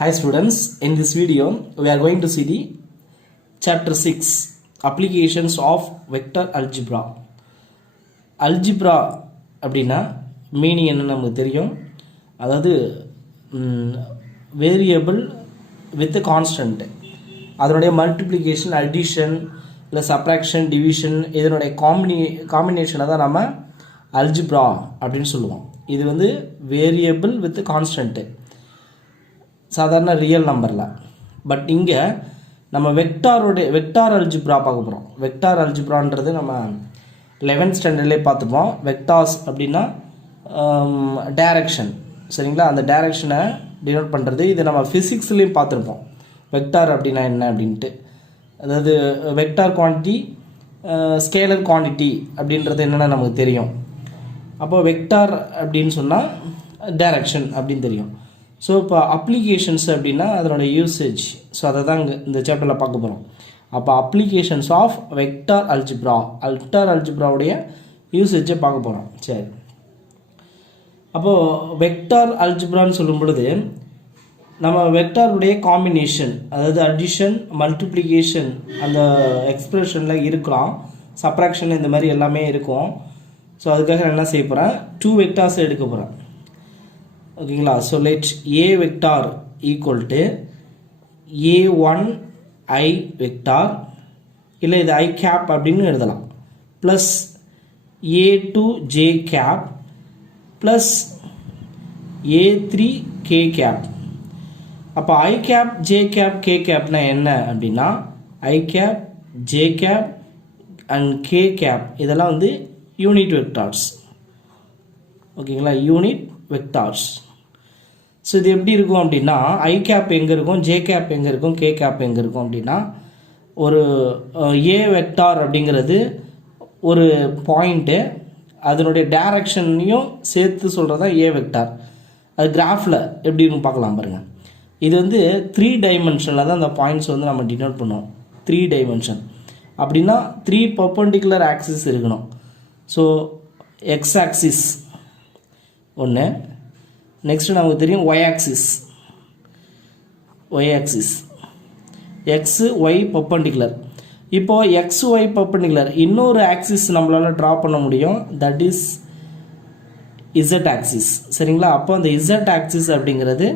Hi students, in this video we are going to see the chapter 6 applications of vector algebra. Algebra அப்படினா meaning என்ன நமக்கு தெரியும். அதாவது variable with constant, அதனுடைய multiplication, addition இல்லை subtraction, division இதனுடைய காம்பினேஷனை தான் நம்ம அல்ஜிப்ரா அப்படின்னு சொல்லுவோம். இது வந்து வேரியபிள் வித் கான்ஸ்டன்ட்டு, சாதாரண ரியல் நம்பரில். பட் இங்கே நம்ம வெக்டார் அல்ஜிப்ரா பார்க்க போகிறோம். வெக்டார் அல்ஜிப்ரான்றது நம்ம 11th ஸ்டாண்டர்ட்லேயே பார்த்துப்போம். வெக்டார்ஸ் அப்படின்னா டைரக்ஷன், சரிங்களா? அந்த டைரக்ஷனை டினோட் பண்ணுறது. இது நம்ம ஃபிசிக்ஸ்லேயும் பார்த்துருப்போம், வெக்டார் அப்படின்னா என்ன அப்படின்ட்டு. அதாவது வெக்டார் குவான்டிட்டி, ஸ்கேலர் குவான்டிட்டி அப்படின்றது என்னென்னா நமக்கு தெரியும். அப்போது வெக்டார் அப்படின்னு சொன்னால் டைரக்ஷன் அப்படின்னு தெரியும். ஸோ இப்போ அப்ளிகேஷன்ஸ் அப்படின்னா அதனோட யூசேஜ், ஸோ அதை தான் இந்த சாப்டரில் பார்க்க போகிறோம். அப்போ அப்ளிகேஷன்ஸ் ஆஃப் வெக்டார் அல்ஜிப்ராவுடைய யூசேஜை பார்க்க போகிறோம். சரி, அப்போது வெக்டார் அல்ஜிப்ரான்னு சொல்லும் பொழுது நம்ம வெக்டாருடைய காம்பினேஷன், அதாவது அடிஷன், மல்டிப்ளிகேஷன் அந்த எக்ஸ்பிரஷனில் இருக்கலாம், சப்ராக்ஷன் இந்த மாதிரி எல்லாமே இருக்கும். ஸோ அதுக்காக நான் என்ன செய்ய போகிறேன், 2 வெக்டார்ஸ் எடுக்க போகிறேன். ஓகேங்களா? So let A vector equal to A1 I vector, இல்லை இது ஐ கேப் அப்படின்னு எழுதலாம், plus A2 J cap plus A3 K cap. அப்போ I cap, J cap, K கேப்னா என்ன அப்படின்னா I cap, J cap and K cap இதெல்லாம் வந்து யூனிட் வெக்டார்ஸ். ஓகேங்களா? Unit vectors. ஸோ இது எப்படி இருக்கும் அப்படின்னா ஐ கேப் எங்கே இருக்கும், ஜே கேப் எங்கே இருக்கும், கே கேப் எங்கே இருக்கும் அப்படின்னா ஒரு ஏ வெக்டார் அப்படிங்கிறது ஒரு பாயிண்ட்டு, அதனுடைய டைரக்ஷனையும் சேர்த்து சொல்கிறது தான் ஏ வெக்டார். அது கிராஃபில் எப்படி இருக்கும் பார்க்கலாம் பாருங்கள். இது வந்து 3 டைமென்ஷனில் தான் அந்த பாயிண்ட்ஸ் வந்து நம்ம டினோட் பண்ணுவோம். 3 டைமென்ஷன் அப்படின்னா 3 பர்பெண்டிகுலர் ஆக்சிஸ் இருக்கணும். ஸோ எக்ஸ் ஆக்சிஸ் ஒன்று, நெக்ஸ்ட்டு நமக்கு தெரியும் Y axis, X Y perpendicular. இப்போது எக்ஸ் ஒய் பர்பெண்டிகுலர் இன்னொரு ஆக்சிஸ் நம்மளால் ட்ரா பண்ண முடியும், தட் இஸ் இசட் ஆக்சிஸ். சரிங்களா? அப்போ அந்த இசட் ஆக்சிஸ் அப்படிங்கிறது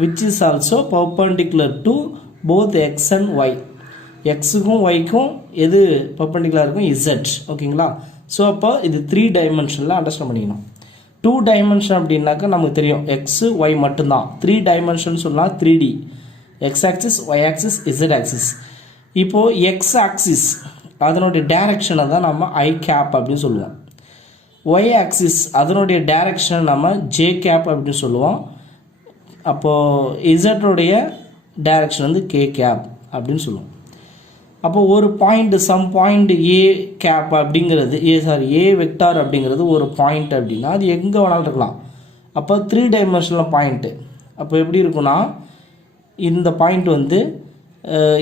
which is also perpendicular to both x and y. எக்ஸுக்கும் ஒய்க்கும் எது பர்பெண்டிகுலர் இருக்கும், இசட். ஓகேங்களா? ஸோ அப்போ இது 3 டைமென்ஷனில் அண்டர்ஸ்டாண்ட் பண்ணிக்கணும். 2 டைமென்ஷன் அப்படின்னாக்கா நமக்கு தெரியும் எக்ஸு ஒய் மட்டும்தான். 3 டைமென்ஷன் சொன்னால் 3D, X axis, Y axis, Z axis. இப்போது எக்ஸ் ஆக்சிஸ் அதனுடைய டைரக்ஷனை தான் நம்ம ஐ கேப் அப்படின்னு சொல்லுவோம். ஒய் ஆக்சிஸ் அதனுடைய டைரக்ஷனை நம்ம ஜே கேப் அப்படின்னு சொல்லுவோம். அப்போது இசட்டோடைய டைரக்ஷன் வந்து கே கேப் அப்படின்னு சொல்லுவோம். அப்போது ஒரு point, some point A cap அப்படிங்கிறது ஏ வெக்டார் அப்படிங்கிறது ஒரு பாயிண்ட் அப்படின்னா அது எங்கே வேணாலும் இருக்கலாம். அப்போ 3 டைமென்ஷனில் பாயிண்ட்டு. அப்போ எப்படி இருக்குன்னா இந்த பாயிண்ட் வந்து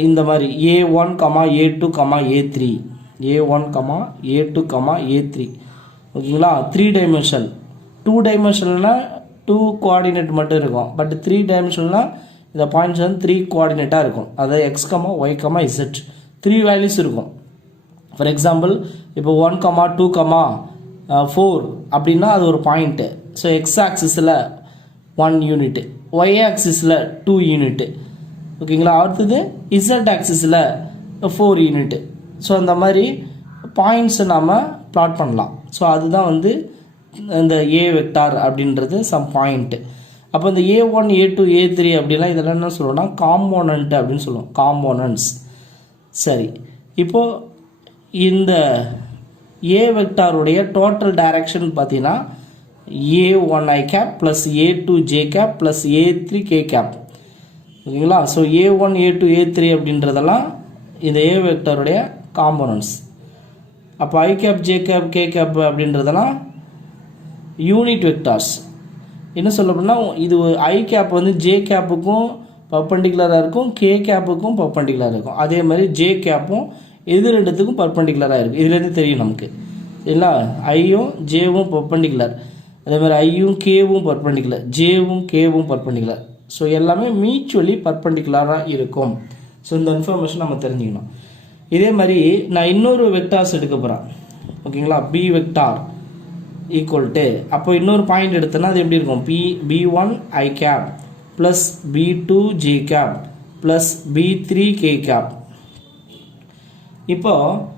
இந்த மாதிரி A1, A2, A3, A1, A2, A3. ஓகேங்களா? 3 டைமென்ஷன். 2 டைமென்ஷன்னால் 2 கோஆர்டினேட் மட்டும் இருக்கும். பட் 3 டைமென்ஷன்லாம் இந்த பாயிண்ட்ஸ் வந்து 3 கோஆர்டினேட்டாக இருக்கும். அதாவது எக்ஸ், ஒய், இசட் 3 வேல்யூஸ் இருக்கும். ஃபார் எக்ஸாம்பிள் இப்போ 1, 2, 4 அப்படின்னா அது ஒரு பாயிண்ட்டு. ஸோ எக்ஸ் ஆக்சிஸில் 1 யூனிட்டு, ஒய் ஆக்சிஸில் 2 யூனிட்டு. ஓகேங்களா? அடுத்தது இசட் ஆக்சிஸில் 4 யூனிட்டு. ஸோ அந்த மாதிரி பாயிண்ட்ஸை நாம் பிளாட் பண்ணலாம். ஸோ அதுதான் வந்து இந்த ஏ வெக்டார் அப்படின்றது சம் பாயிண்ட்டு. அப்போ இந்த A1, A2, A3 அப்படிலாம் இதெல்லாம் என்ன சொல்லுவோம்னா காம்போனன்ட் அப்படின்னு சொல்லுவோம், காம்போனன்ட்ஸ். சரி, இப்போது இந்த ஏ வெக்டாருடைய டோட்டல் டைரக்ஷன் பார்த்தீங்கன்னா A1 I cap plus A2 J cap plus A3 K cap. ஓகேங்களா? ஸோ A1, A2, A3 அப்படின்றதெல்லாம் இந்த ஏ வெக்டாருடைய காம்போனன்ட்ஸ். அப்போ I cap, J cap, K cap அப்படின்றதெல்லாம் யூனிட் வெக்டார்ஸ். என்ன சொல்ல போனால் இது ஐ கேப் வந்து ஜே கேப்புக்கும் பர்பெண்டிகுலராக இருக்கும், கே கேப்புக்கும் பர்பெண்டிகுலராக இருக்கும். அதே மாதிரி ஜே கேப்பும் இது ரெண்டுத்துக்கும் பர்பெண்டிகுலராக இருக்கும். இதுலேருந்து தெரியும் நமக்கு, இல்லை ஐயும் ஜேவும் பர்பெண்டிகுலர், அதே மாதிரி ஐயும் கேவும் பர்பெண்டிகுலர், ஜேவும் கேவும் பர்பெண்டிகுலர். ஸோ எல்லாமே மியூச்சுவலி பர்பெண்டிகுலராக இருக்கும். ஸோ இந்த இன்ஃபர்மேஷன் நம்ம தெரிஞ்சுக்கணும். இதே மாதிரி நான் இன்னொரு வெக்டார்ஸ் எடுக்க போகிறேன். ஓகேங்களா, பி வெக்டார் ஈக்குவல் டு, அப்போ இன்னொரு பாயிண்ட் எடுத்தோன்னா அது எப்படி இருக்கும், b1 i cap plus b2 j cap plus b3 k cap. இப்போது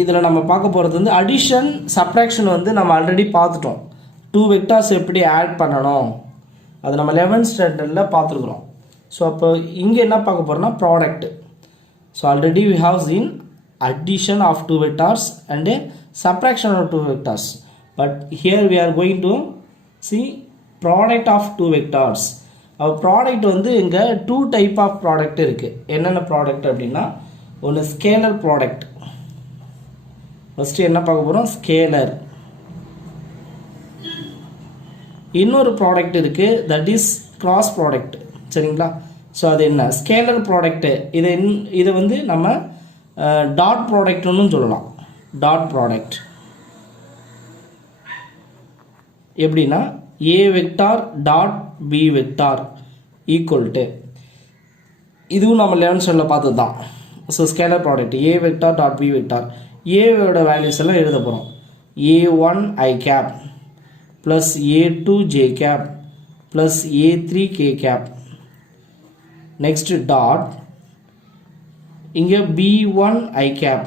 இதில் நம்ம பார்க்க போகிறது வந்து அடிஷன் சப்ராக்ஷன் வந்து நம்ம ஆல்ரெடி பார்த்துட்டோம். 2 வெக்டார்ஸ் எப்படி ஆட் பண்ணணும் அது நம்ம 11th ஸ்டாண்டர்டில் பார்த்துருக்குறோம். ஸோ அப்போ இங்கே என்ன பார்க்க போகிறோம்னா product. So already we have seen addition of 2 vectors and a subtraction of 2 vectors. But here we are going to see product of 2 vectors. our product வந்து இங்கே 2 type of product இருக்குது. என்னென்ன ப்ராடக்ட் அப்படின்னா, ஒன்று ஸ்கேலர் ப்ராடக்ட். ஃபஸ்ட்டு என்ன பார்க்க போகிறோம், scalar. இன்னொரு ப்ராடக்ட் இருக்குது, தட் இஸ் கிராஸ் ப்ராடக்ட். சரிங்களா, ஸோ அது என்ன ஸ்கேலர் ப்ராடக்ட்டு. இதை வந்து நம்ம டாட் ப்ராடக்ட்னு சொல்லலாம். டாட் ப்ராடக்ட் எப்படின்னா, A vector dot B vector equal to, இதுவும் நம்ம 11th ஸ்டாண்டர்டில் பார்த்தது தான். So scalar product A vector dot B vector, ஏவோட வேல்யூஸ் எல்லாம் எழுத போகிறோம். a1 i cap plus a2 j cap plus a3 k cap. Next dot, இங்கே b1 i cap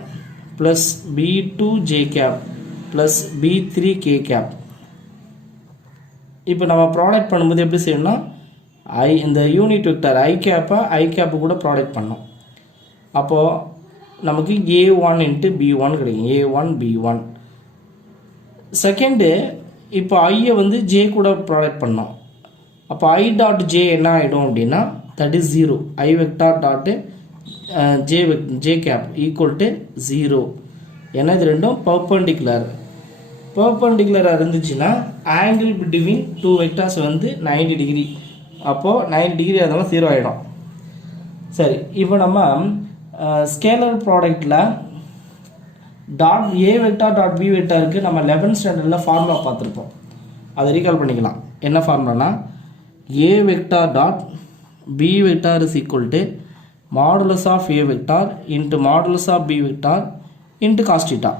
plus b2 j cap plus b3 k cap. இப்போ நம்ம product பண்ணும்போது எப்படி செய்யணும்னா, இந்த யூனிட் வெக்டர் ஐ கேப்பை கூட ப்ராடக்ட் பண்ணோம். அப்போது நமக்கு a1 இன்ட்டு b1 கிடைக்கும், a1 b1. செகண்டு, இப்போ ஐயை வந்து ஜே கூட ப்ராடக்ட் பண்ணோம். அப்போ ஐ டாட் ஜே என்ன ஆகிடும் அப்படின்னா, that is 0. I vector tattoo J cap equal to 0. ஏன்னா இது ரெண்டும் பர்பெண்டிகுலராக இருந்துச்சுன்னா ஆங்கிள் பிட்வீன் 2 வெக்டார்ஸ் வந்து 90 டிகிரி. அப்போது 90 டிகிரி அதெல்லாம் 0 ஆகிடும். சரி, இப்போ நம்ம ஸ்கேலர் ப்ராடக்டில் dot A vector dot B வெக்டாருக்கு நம்ம 11th ஸ்டாண்டர்டில் ஃபார்முலா பார்த்துருப்போம். அதை ரீகால் பண்ணிக்கலாம். என்ன ஃபார்முலானா, A vector dot B vector is equal to modulus of A vector into modulus of B vector into cos theta.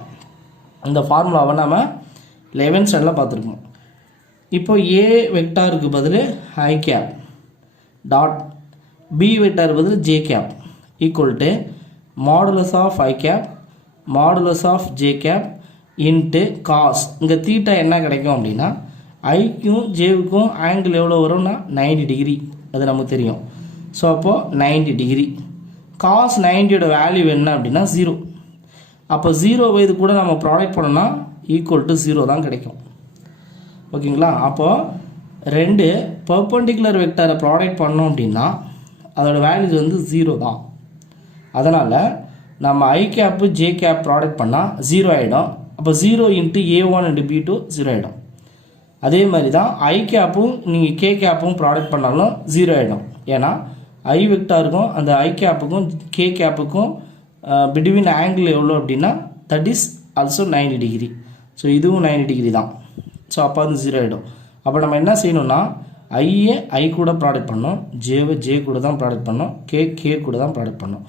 இந்த ஃபார்முலாவை நம்ம 11th ஸ்டாண்டர்டில் பார்த்துருப்போம். இப்போ ஏ வெக்டாருக்கு பதில் ஐ கேப் டாட் பி வெக்டாருக்கு பதில் J cap equal to modulus of I cap modulus of J cap into cos. இங்கே தீட்டா என்ன கிடைக்கும் அப்படின்னா, ஐக்கும் ஜேவுக்கும் ஆங்கிள் எவ்வளோ வரும்னா 90 டிகிரி. அது நமக்கு தெரியும். ஸோ அப்போது 90 டிகிரி. காஸ் 90யோட வேல்யூ என்ன அப்படின்னா 0. அப்போ 0 இது கூட நம்ம ப்ராடக்ட் பண்ணோம்னா ஈக்குவல் டு 0 தான் கிடைக்கும். ஓகேங்களா, அப்போது ரெண்டு பர்பெண்டிகுலர் வெக்டாரை ப்ராடக்ட் பண்ணோம் அப்படின்னா அதோட வேல்யூஸ் வந்து 0 தான். அதனால் நம்ம i cap j cap product பண்ணால் 0 ஆகிடும். அப்போ 0 இன்ட்டு a1 இன்ட்டு b2 0 ஆகிடும். அதே மாதிரி தான் ஐ கேப்பும் நீங்கள் கே கேப்பும் ப்ராடக்ட் பண்ணாலும் 0 ஆகிடும். ஏன்னா ஐ வெக்டாருக்கும் அந்த ஐ கேப்புக்கும் கே கேப்புக்கும் பிட்வீன் ஆங்கிள் எவ்வளோ அப்படின்னா that is also 90 degree. So இதுவும் 90 டிகிரி தான். ஸோ அப்போ அது 0 ஆகிடும். அப்போ நம்ம என்ன செய்யணும்னா, ஐயை ஐ கூட ப்ராடக்ட் பண்ணோம், ஜேவை ஜே கூட தான் ப்ராடக்ட் பண்ணோம், கே கூட தான் ப்ராடக்ட் பண்ணோம்.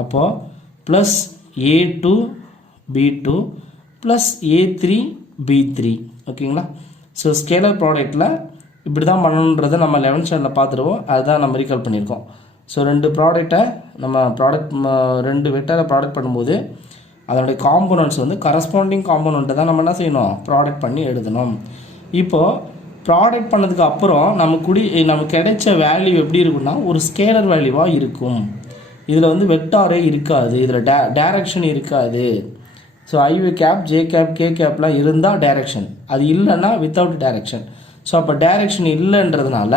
அப்போது plus a2 b2 plus a3 b3. ஓகேங்களா, ஸோ ஸ்கேலர் ப்ராடக்டில் இப்படி தான் பண்ணணுன்றதை நம்ம 11th ஸ்டாண்டர்டில் பார்த்துருவோம். அதுதான் நம்ம ரீகால் பண்ணியிருக்கோம். ஸோ ரெண்டு ப்ராடக்டை நம்ம ரெண்டு வெக்டரை ப்ராடக்ட் பண்ணும்போது அதனுடைய காம்போனன்ட்ஸ் வந்து கரஸ்பாண்டிங் காம்போனண்ட்டை தான் நம்ம என்ன செய்யணும், ப்ராடக்ட் பண்ணி எழுதணும். இப்போது ப்ராடக்ட் பண்ணதுக்கு அப்புறம் நமக்கு கிடைச்ச வேல்யூ எப்படி இருக்குன்னா ஒரு ஸ்கேலர் வேல்யூவாக இருக்கும். இதில் வந்து வெக்டாரே இருக்காது, இதில் டைரக்ஷன் இருக்காது. ஸோ ஐவி கேப் ஜே கேப் கே கேப்லாம் இருந்தால் டைரக்ஷன், அது இல்லைன்னா வித்தவுட் டைரக்ஷன். ஸோ அப்போ டைரக்ஷன் இல்லைன்றதுனால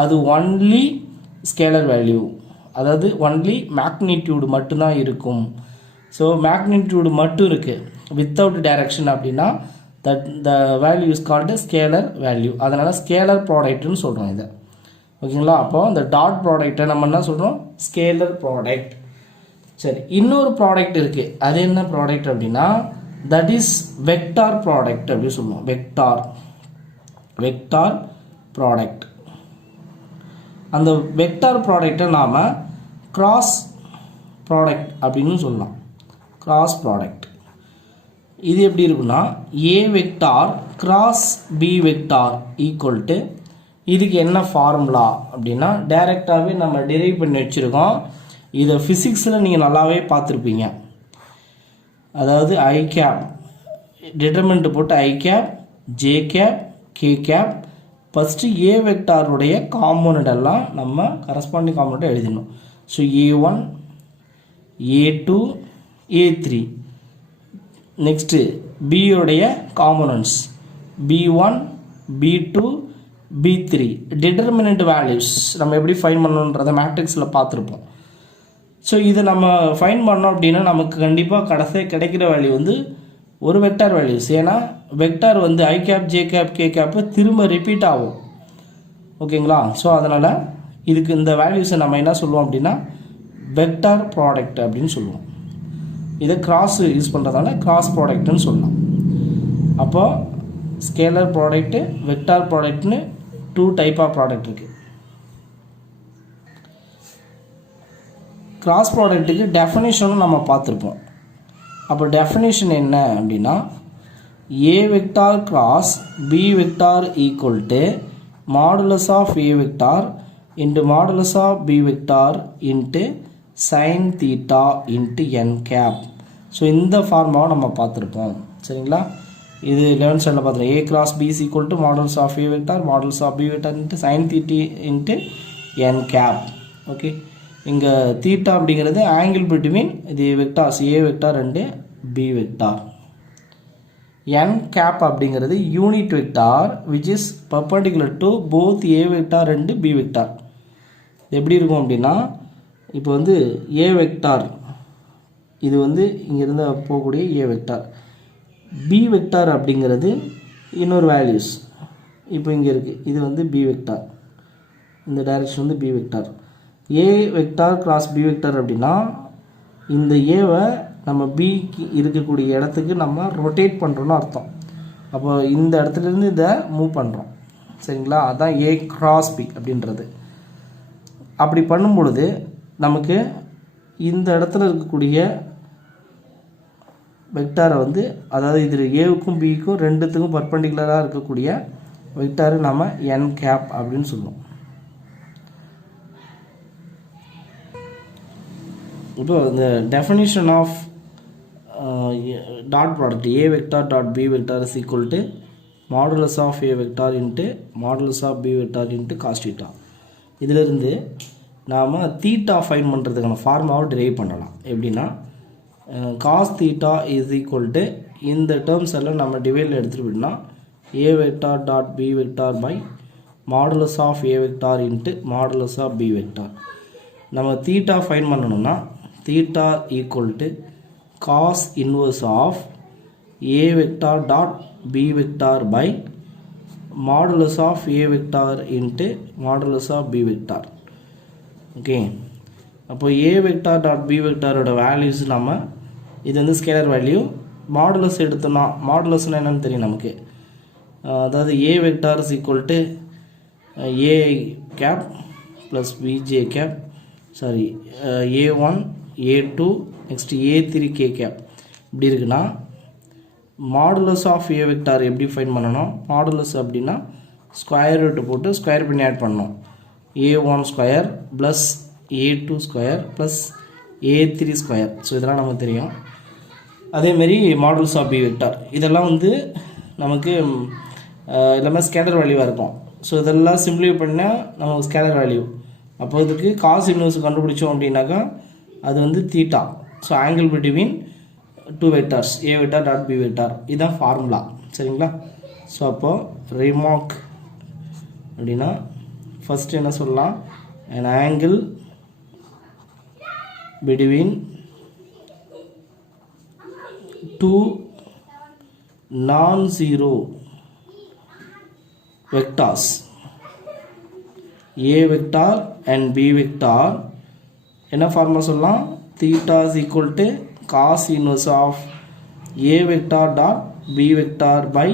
அது ஒன்லி ஸ்கேலர் வேல்யூ, அதாவது ஒன்லி மேக்னிடியூடு மட்டும்தான் இருக்கும். ஸோ மேக்னிடியூடு மட்டும் இருக்குது வித்தவுட் டைரக்ஷன் அப்படின்னா that the value is called scalar value. அதனால் ஸ்கேலர் ப்ராடக்ட்னு சொல்கிறோம் இதை. ஓகேங்களா, அப்போது இந்த டாட் ப்ராடக்டை நம்ம என்ன சொல்கிறோம், ஸ்கேலர் ப்ராடக்ட். சரி, இன்னொரு ப்ராடக்ட் இருக்குது. அது என்ன ப்ராடக்ட் அப்படின்னா தட் இஸ் வெக்டார் ப்ராடக்ட் அப்படின்னு சொல்லுவோம். Vector product. அந்த வெக்டார் ப்ராடக்டை நாம் கிராஸ் ப்ராடக்ட் அப்படின்னு சொல்லலாம். கிராஸ் ப்ராடக்ட் இது எப்படி இருக்குன்னா A vector cross B vector equal to, இதுக்கு என்ன ஃபார்முலா அப்படின்னா டைரெக்டாகவே நம்ம டெரைவ் பண்ணி வச்சுருக்கோம். இதை ஃபிசிக்ஸில் நீங்கள் நல்லாவே பார்த்துருப்பீங்க. அதாவது ஐ கேப் டிட்டர்மெண்ட் போட்டு I cap J cap K cap first A வெக்டாருடைய காம்போனண்ட் எல்லாம் நம்ம கரஸ்பாண்டிங் காம்போனண்ட்டை எழுதிடணும். So A1 A2 A3. Next பியோடைய components B1 B2 B3. Determinant values நம்ம எப்படி ஃபைன் பண்ணணுன்றதை மேட்ரிக்ஸில் பார்த்துருப்போம். ஸோ இதை நம்ம ஃபைன் பண்ணோம் அப்படின்னா நமக்கு கண்டிப்பாக கடைசியாக கிடைக்கிற வேல்யூ வந்து ஒரு வெக்டார் வேல்யூஸ். ஏன்னா வெக்டார் வந்து I cap J cap K cap திரும்ப ரிப்பீட் ஆகும். ஓகேங்களா? ஸோ அதனால் இதுக்கு இந்த வேல்யூஸை நம்ம என்ன சொல்லுவோம் அப்படின்னா வெக்டார் ப்ராடக்ட் அப்படின்னு சொல்லுவோம். இதை கிராஸ் யூஸ் பண்ணுறதால கிராஸ் ப்ராடக்ட்னு சொல்லலாம். அப்போது ஸ்கேலர் ப்ராடக்ட்டு வெக்டார் ப்ராடக்ட்னு 2 டைப் ஆஃப் ப்ராடக்ட் இருக்குது. கிராஸ் ப்ராடக்ட்டுக்கு டெஃபினிஷனும் நம்ம பார்த்துருப்போம். அப்போ டெஃபினிஷன் என்ன அப்படின்னா A vector cross B vector equal to modulus of A vector into modulus of B vector into sine theta into N cap. So இந்த ஃபார்முலாவை நம்ம பார்த்துருப்போம். சரிங்களா? இது 11th ஸ்டாண்டர்டில் பார்த்துருக்கோம். A cross B is equal to modulus of A vector modulus of B vector into sine theta into N cap. Okay, இங்கே theta அப்படிங்கிறது ஆங்கிள் பிட்வீன் இது vectors A vector and B vector. N cap அப்படிங்கிறது unit vector which is perpendicular to both A vector and B vector. எப்படி இருக்கும் அப்படின்னா இப்போ வந்து ஏ vector இது வந்து இங்கேருந்து போகக்கூடிய ஏ வெக்டார், பி வெக்டார் அப்படிங்கிறது இன்னொரு வேல்யூஸ் இப்போ இங்கே இருக்குது. இது வந்து பி வெக்டார், இந்த டைரக்ஷன் வந்து B vector. A vector cross B vector அப்படின்னா இந்த ஏவை நம்ம பிக்கு இருக்கக்கூடிய இடத்துக்கு நம்ம ரொட்டேட் பண்ணுறோன்னு அர்த்தம். அப்போ இந்த இடத்துலேருந்து இதை மூவ் பண்ணுறோம். சரிங்களா? அதுதான் ஏ கிராஸ் பி அப்படின்றது. அப்படி பண்ணும் பொழுது நமக்கு இந்த இடத்துல இருக்கக்கூடிய வெக்டாரை வந்து, அதாவது இதில் ஏவுக்கும் பிக்கும் ரெண்டுத்துக்கும் பர்பண்டிகுலராக இருக்கக்கூடிய வெக்டாரை நம்ம என் கேப் அப்படின்னு சொல்லுவோம். இப்போ இந்த definition of dot product A vector dot B vector is equal to modulus of A vector into modulus of B vector into cos theta. இதிலிருந்து நாம் தீட்டா ஃபைன் பண்ணுறதுக்கான ஃபார்முலாவை டிரைவ் பண்ணலாம். எப்படின்னா cos theta is equal to இந்த terms எல்லாம் நம்ம டிவைடில் எடுத்துகிட்டு போயிட்டோம்னா A vector dot B vector by modulus of A vector into modulus of B vector. நம்ம தீட்டா ஃபைன் பண்ணணும்னா theta equal to cos inverse of A vector dot B vector by modulus of A vector into modulus of B vector. Okay, அப்போ A vector dot B வெக்டாரோட values நம்ம இது வந்து scalar value. Modulus எடுத்தோம்னா மாடுலஸ்னால் என்னென்னு தெரியும் நமக்கு. அதாவது A vector is equal to A cap plus B J cap, sorry A1 A2 next A3 K cap. இப்படி இருக்குன்னா மாடுலஸ் ஆஃப் ஏ வெக்டார் எப்படி ஃபைன் பண்ணணும்? மாடுலஸ் அப்படின்னா ஸ்கொயர் ரூட் போட்டு ஸ்கொயர் பண்ணி ஆட் பண்ணணும். A1 square plus A2 square plus A3 square. So இதெல்லாம் நமக்கு தெரியும். அதேமாரி மாடுலஸ் ஆஃப் பி வெக்டார் இதெல்லாம் வந்து நமக்கு எல்லாமே ஸ்கேலர் வேல்யூவாக இருக்கும். ஸோ இதெல்லாம் சிம்பிளிஃபை பண்ணால் நமக்கு ஸ்கேலர் வேல்யூ. அப்போ இதுக்கு காஸ் இன்வர்ஸ் கண்டுபிடிச்சோம் அப்படின்னாக்கா அது வந்து theta. So angle between 2 vectors A vector dot B vector, இதுதான் ஃபார்முலா. சரிங்களா? ஸோ அப்போது ரிமார்க் அப்படின்னா ஃபஸ்ட்டு என்ன சொல்லலாம்? an angle between two non-zero vectors A vector and B vector என்ன ஃபார்முலா சொல்லலாம்? theta is equal to cos inverse of A vector dot B vector by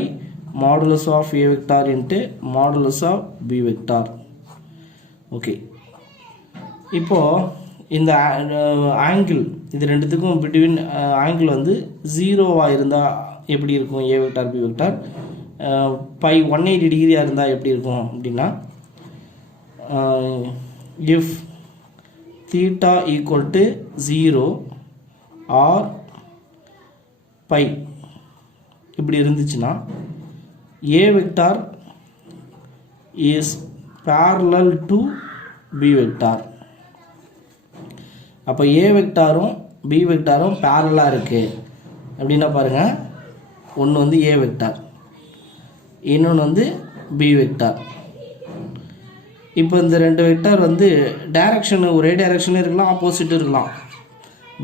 modulus of A vector into modulus of B vector. Okay, இப்போது இந்த angle இது ரெண்டுத்துக்கும் between angle வந்து 0வாக இருந்தால் எப்படி இருக்கும்? A vector B vector pi 180 டிகிரியாக இருந்தால் எப்படி இருக்கும் அப்படின்னா, if theta equal to 0 or pi இப்படி இருந்துச்சுன்னா A vector is parallel to B vector. அப்போ ஏ வெக்டாரும் பி வெக்டாரும் பேரலாக இருக்குது அப்படின்னா பாருங்கள், ஒன்று வந்து ஏ வெக்டார், இன்னொன்று வந்து பி வெக்டார். இப்போ இந்த ரெண்டு வெக்டார் வந்து டைரக்ஷன் ஒரே டைரக்ஷனும் இருக்கலாம், ஆப்போசிட்டும் இருக்கலாம்.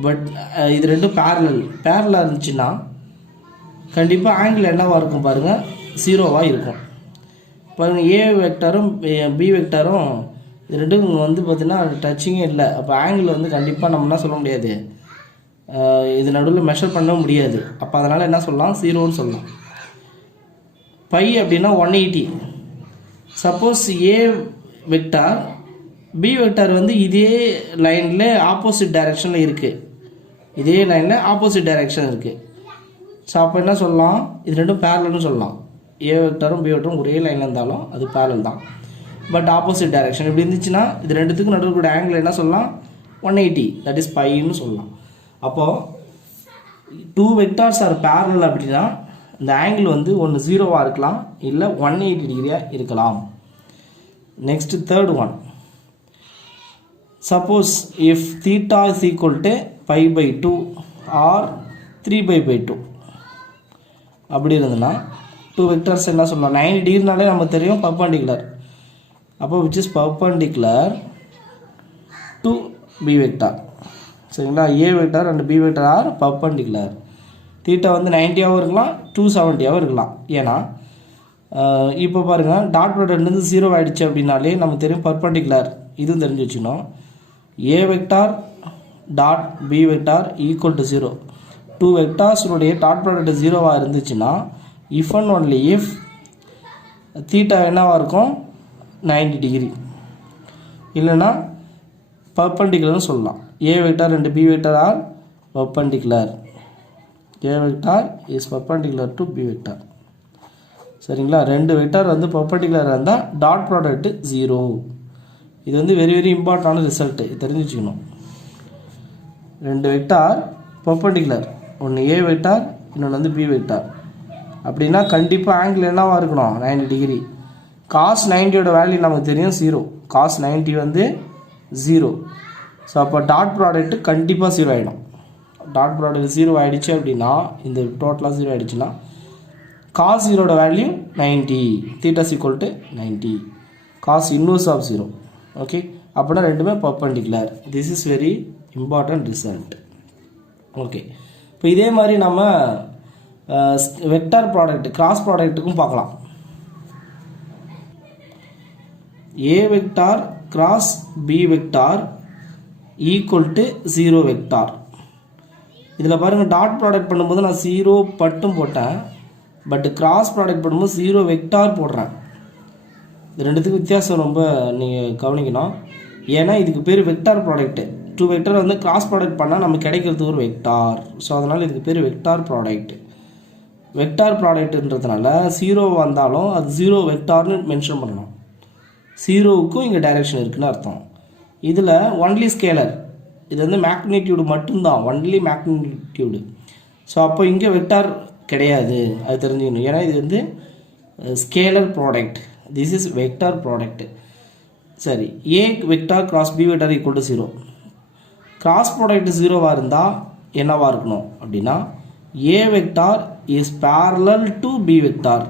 பட் இது ரெண்டும் பேரலாக இருந்துச்சுன்னா கண்டிப்பாக ஆங்கிள் என்னவாக இருக்கும் பாருங்கள், 0வாக இருக்கும். பாருங்கள், ஏ வெக்டாரும் பி வெக்டாரும் இது ரெண்டும் வந்து பார்த்திங்கன்னா டச்சிங்கே இல்லை. அப்போ ஆங்கிள் வந்து கண்டிப்பாக நம்ம என்ன சொல்ல முடியாது, இது நடுவில் மெஷர் பண்ண முடியாது. அப்போ அதனால் என்ன சொல்லலாம், 0ன்னு சொல்லலாம். பை அப்படின்னா 180. சப்போஸ் ஏ வெக்டார் பி வெக்டார் வந்து இதே லைனில் ஆப்போசிட் டைரெக்ஷனில் இருக்குது, இதே லைனில் ஆப்போசிட் டைரெக்ஷன் இருக்குது. ஸோ அப்போ என்ன சொல்லலாம், இது ரெண்டும் பேரலல்னு சொல்லலாம். ஏ வெக்டாரும் பி வெக்டாரும் ஒரே லைனில் இருந்தாலும் அது பேரல் தான், பட் ஆப்போசிட் டைரெக்ஷன் இப்படி இருந்துச்சுன்னா இது ரெண்டுத்துக்கும் நடுவில் கூட ஆங்கிள் என்ன சொல்லலாம், 180, தட் இஸ் பைன்னு சொல்லலாம். அப்போது 2 வெக்டார்ஸ் ஆர் பேரலல் அப்படின்னா இந்த ஆங்கிள் வந்து ஒன்று 0வாக இருக்கலாம், இல்லை 180 டிகிரியாக இருக்கலாம். Next third one, suppose if theta is equal to π/2 or 3π/2 அப்படி இருந்ததுன்னா 2 வெக்டர்ஸ் என்ன சொல்லலாம், 90 டிகிரினாலே நமக்கு தெரியும் பர்பண்டிகுலர். அப்போ which is perpendicular to B vector. சரிங்களா, A vector and B vector are perpendicular. Theta வந்து 90ஆகவும் இருக்கலாம், 270ஆகவும் இருக்கலாம். ஏன்னா இப்போ பாருங்கள், டாட் ப்ராடக்ட்லேருந்து 0 ஆகிடுச்சு அப்படின்னாலே நமக்கு தெரியும் பர்பண்டிகுலர். இதுவும் தெரிஞ்சு வச்சுக்கணும். A vector dot B vector equal to 0. 2 வெக்டார்ஸுடைய டாட் ப்ராடக்ட் 0வாக இருந்துச்சுன்னா if and only if theta என்னவாக இருக்கும், 90 டிகிரி, இல்லைன்னா பர்பண்டிகுலர்னு சொல்லலாம். A vector and B vector are perpendicular. A vector is perpendicular to B vector. சரிங்களா, ரெண்டு வெக்டார் வந்து பர்பண்டிகுலராக இருந்தால் டாட் ப்ராடக்ட் 0. இது வந்து வெரி வெரி இம்பார்ட்டண்டான ரிசல்ட்டு, தெரிஞ்சு வச்சுக்கணும். ரெண்டு வெக்டார் பர்பண்டிகுலர், ஒன்று ஏ வெக்டார் இன்னொன்று வந்து பி வெக்டார் அப்படின்னா கண்டிப்பாக ஆங்கிள் என்னவாக இருக்கணும், 90 டிகிரி. காஸ் 90யோட வேல்யூ நமக்கு தெரியும் 0. காஸ் 90 வந்து 0. ஸோ அப்போ டாட் ப்ராடக்ட் கண்டிப்பாக 0 ஆகிடும். டாட் ப்ராடக்ட் 0 ஆகிடுச்சு அப்படின்னா, இந்த டோட்டலாக 0 ஆகிடுச்சுன்னா காஸ் 0ோட value 90, theta's equal to 90, cos inverse of 0. Okay, அப்படின்னா ரெண்டுமே perpendicular. This is very important result. Okay, இப்போ இதே மாதிரி நம்ம வெக்டார் ப்ராடக்ட் கிராஸ் ப்ராடக்ட்டுக்கும் பார்க்கலாம். A vector cross B vector equal to 0 vector. இதில் பாருங்கள், டாட் ப்ராடக்ட் பண்ணும்போது நான் 0 மட்டும் போட்டேன், பட் கிராஸ் ப்ராடக்ட் பண்ணும்போது 0 வெக்டார் போடுறேன். இது ரெண்டுத்துக்கும் வித்தியாசம் ரொம்ப நீங்கள் கவனிக்கணும். ஏன்னா இதுக்கு பேர் வெக்டார் ப்ராடக்ட்டு. 2 வெக்டார் வந்து கிராஸ் ப்ராடக்ட் பண்ணால் நமக்கு கிடைக்கிறது ஒரு வெக்டார். ஸோ அதனால் இதுக்கு பேர் வெக்டார் ப்ராடக்ட். வெக்டார் ப்ராடக்ட்ன்றதுனால 0 வந்தாலும் அது 0 வெக்டார்னு மென்ஷன் பண்ணணும். 0க்கும் இங்கே டைரெக்ஷன் இருக்குதுன்னு அர்த்தம். இதில் ஒன்லி ஸ்கேலர், இது வந்து மேக்னிடியூடு மட்டும்தான், ஒன்லி மேக்னிடியூடு. ஸோ அப்போ இங்கே வெக்டார் கிடையாது, அது தெரிஞ்சுக்கணும். ஏன்னா இது வந்து scalar product, this is vector product. சரி, A vector cross B vector equal to 0. Cross product 0வாக இருந்தால் என்னவாக இருக்கணும் அப்படின்னா, A vector is parallel to B vector.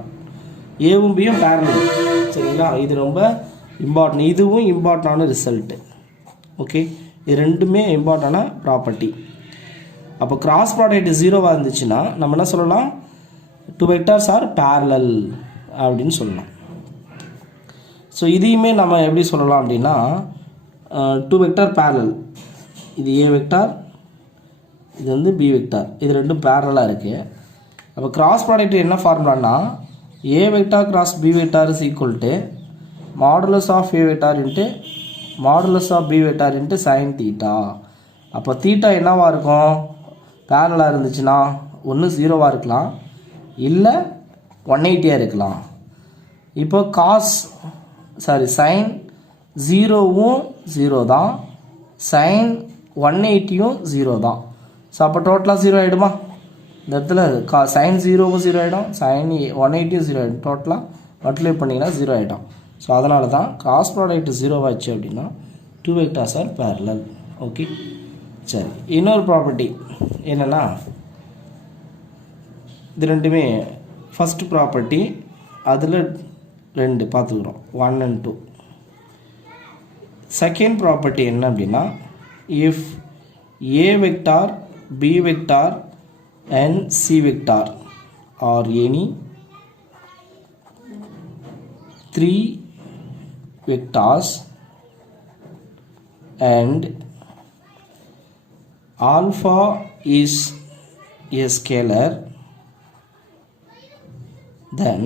ஏவும் பியும் பேரலல். சரிங்களா, இது ரொம்ப இம்பார்ட்டன்ட். இதுவும் இம்பார்ட்டண்டான ரிசல்ட்டு. ஓகே, இது ரெண்டுமே இம்பார்ட்டண்டான ப்ராப்பர்ட்டி. அப்போ கிராஸ் ப்ராடக்ட் 0வாக இருந்துச்சுன்னா நம்ம என்ன சொல்லலாம், 2 வெக்டார்ஸ் ஆர் பேரலல் அப்படின்னு சொல்லலாம். ஸோ இதையுமே நம்ம எப்படி சொல்லலாம் அப்படின்னா, 2 வெக்டார் பேரலல், இது ஏ வெக்டார், இது வந்து பி வெக்டார், இது ரெண்டும் பேரலாக இருக்குது. அப்போ கிராஸ் ப்ராடக்ட் என்ன ஃபார்முலான்னா, A vector cross B vector is equal to modulus of A vector into modulus of B vector into sine theta. அப்போ தீட்டா என்னவாக இருக்கும்? பேரலாக இருந்துச்சுன்னா ஒன்று 0வாக இருக்கலாம், இல்லை 180 இருக்கலாம். இப்போ சைன் 0வும் 0 தான், சைன் 180யும் 0 தான். ஸோ அப்போ டோட்டலாக 0 ஆகிடுமா? இந்த இடத்துல சைன் 0வும் 0 ஆகிடும், சைன் 180யும் 0 ஆகிடும். டோட்டலாக மல்டிப்ளை பண்ணிங்கன்னா 0 ஆகிடும். ஸோ அதனால தான் கிராஸ் ப்ராடக்ட் 0 ஆச்சு அப்படின்னா 2 வெக்டார்ஸ் ஆர் பேரலல். ஓகே, சரி. இன்னொரு ப்ராப்பர்ட்டி என்னென்னா, இது ரெண்டுமே ஃபஸ்ட் ப்ராப்பர்ட்டி, அதில் 2 பார்த்துக்கிறோம், 1 and 2. செகண்ட் ப்ராப்பர்ட்டி என்ன அப்படின்னா, if A vector, B vector and C vector are any 3 vectors and alpha is a scalar, then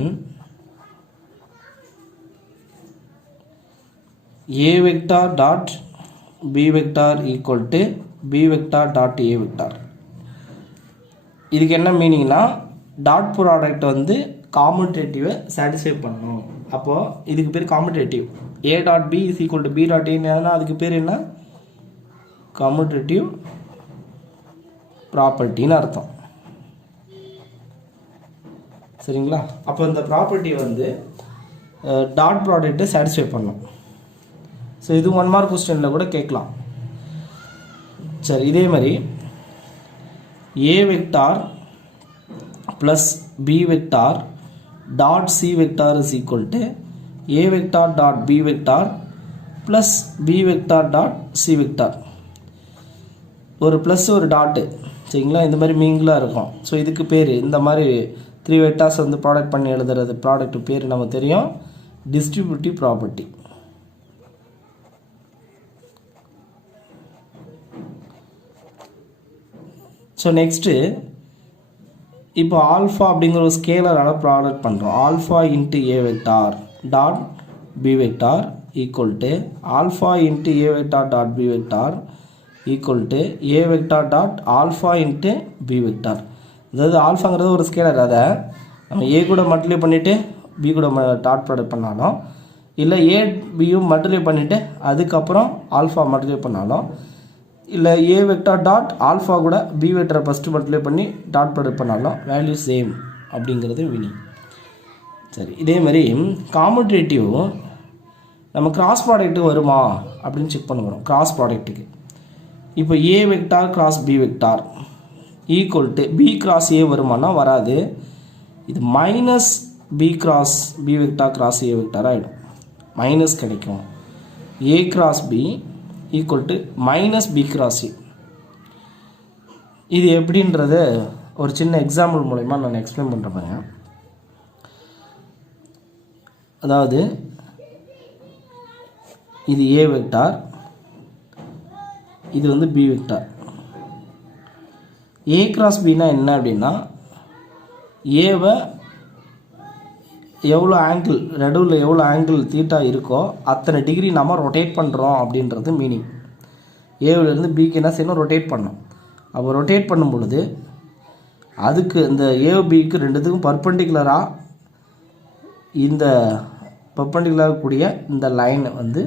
A vector dot B vector equal to B vector dot A vector. இதுக்கு என்ன மீனிங்னா, dot product வந்து காமுடேட்டிவை satisfy பண்ணணும். அப்போது இதுக்கு பேர் commutative. A dot B is equal to B dot ஏன்னா அதுக்கு பேர் என்ன? காமுடேட்டிவ் ப்ராப்பர்ட்டின்னு அர்த்தம். சரிங்களா? அப்போ இந்த ப்ராப்பர்ட்டி வந்து டாட் ப்ராடக்ட்டை சாட்டிஸ்ஃபை பண்ணணும். ஸோ இது 1 மார்க் கொஸ்டினில் கூட கேட்கலாம். சரி, இதே மாதிரி A vector plus B vector dot C vector is equal to A vector dot B vector plus B vector dot C vector. ஒரு ப்ளஸ் ஒரு டாட்டு, சரிங்களா? இந்த மாதிரி மீங்கலாக இருக்கும். ஸோ இதுக்கு பேர், இந்த மாதிரி 3 வெக்டார்ஸ் வந்து ப்ராடக்ட் பண்ணி எழுதுறது ப்ராடக்ட் பேர் நமக்கு தெரியும், டிஸ்ட்ரிபியூட்டிவ் ப்ராப்பர்ட்டி. ஸோ நெக்ஸ்ட்டு, இப்போ ஆல்ஃபா அப்படிங்கிற ஒரு ஸ்கேலரால் ப்ராடக்ட் பண்ணுறோம். Alpha into A vector dot B vector equal to alpha into A vector dot B vector equal to A vector dot alpha into B vector. அதாவது ஆல்ஃபாங்கிறது ஒரு scalar, அதை நம்ம ஏ கூட மல்டிப்ளை பண்ணிவிட்டு பி கூட டாட் ப்ராடக்ட் பண்ணாலும், இல்லை ஏ பியும் மல்டிப்ளை பண்ணிவிட்டு அதுக்கப்புறம் ஆல்ஃபா மல்டிப்ளை பண்ணாலும், இல்லை ஏ வெக்டார் டாட் ஆல்ஃபா கூட பி வெக்டரை ஃபஸ்ட்டு மல்டிப்ளை பண்ணி டாட் ப்ராடக்ட் பண்ணாலும் வேல்யூ சேம் அப்படிங்கிறது மீனிங். சரி, இதே மாதிரி காமுடேட்டிவ் நம்ம கிராஸ் ப்ராடக்ட்டு வருமா அப்படின்னு செக் பண்ண போகிறோம். கிராஸ் ப்ராடக்ட்டுக்கு இப்போ A vector cross B vector equal to B cross A வருமானா வராது. இது minus B cross B vector cross A vector ஆகிடும், மைனஸ் கிடைக்கும். A cross B equal to minus B cross A. இது எப்படின்றது ஒரு சின்ன எக்ஸாம்பிள் மூலமா நான் எக்ஸ்பிளைன் பண்ணுறேன் பாருங்க. அதாவது இது ஏ வெக்டார், இது வந்து பி வெக்டார். ஏ கிராஸ் பின்னா என்ன அப்படின்னா, ஏவை எவ்வளோ ஆங்கிள், நடுவில் எவ்வளோ ஆங்கிள் தீட்டா இருக்கோ அத்தனை டிகிரி நம்ம ரொட்டேட் பண்ணுறோம் அப்படின்றது மீனிங். ஏவிலேருந்து பிக்கு என்ன செய்யணும்? ரொட்டேட் பண்ணணும். அப்போ ரொட்டேட் பண்ணும் பொழுது அதுக்கு இந்த ஏபிக்கு ரெண்டுத்துக்கும் பர்பண்டிகுலராக இந்த பர்பண்டிகுலராக கூடிய இந்த லைன் வந்து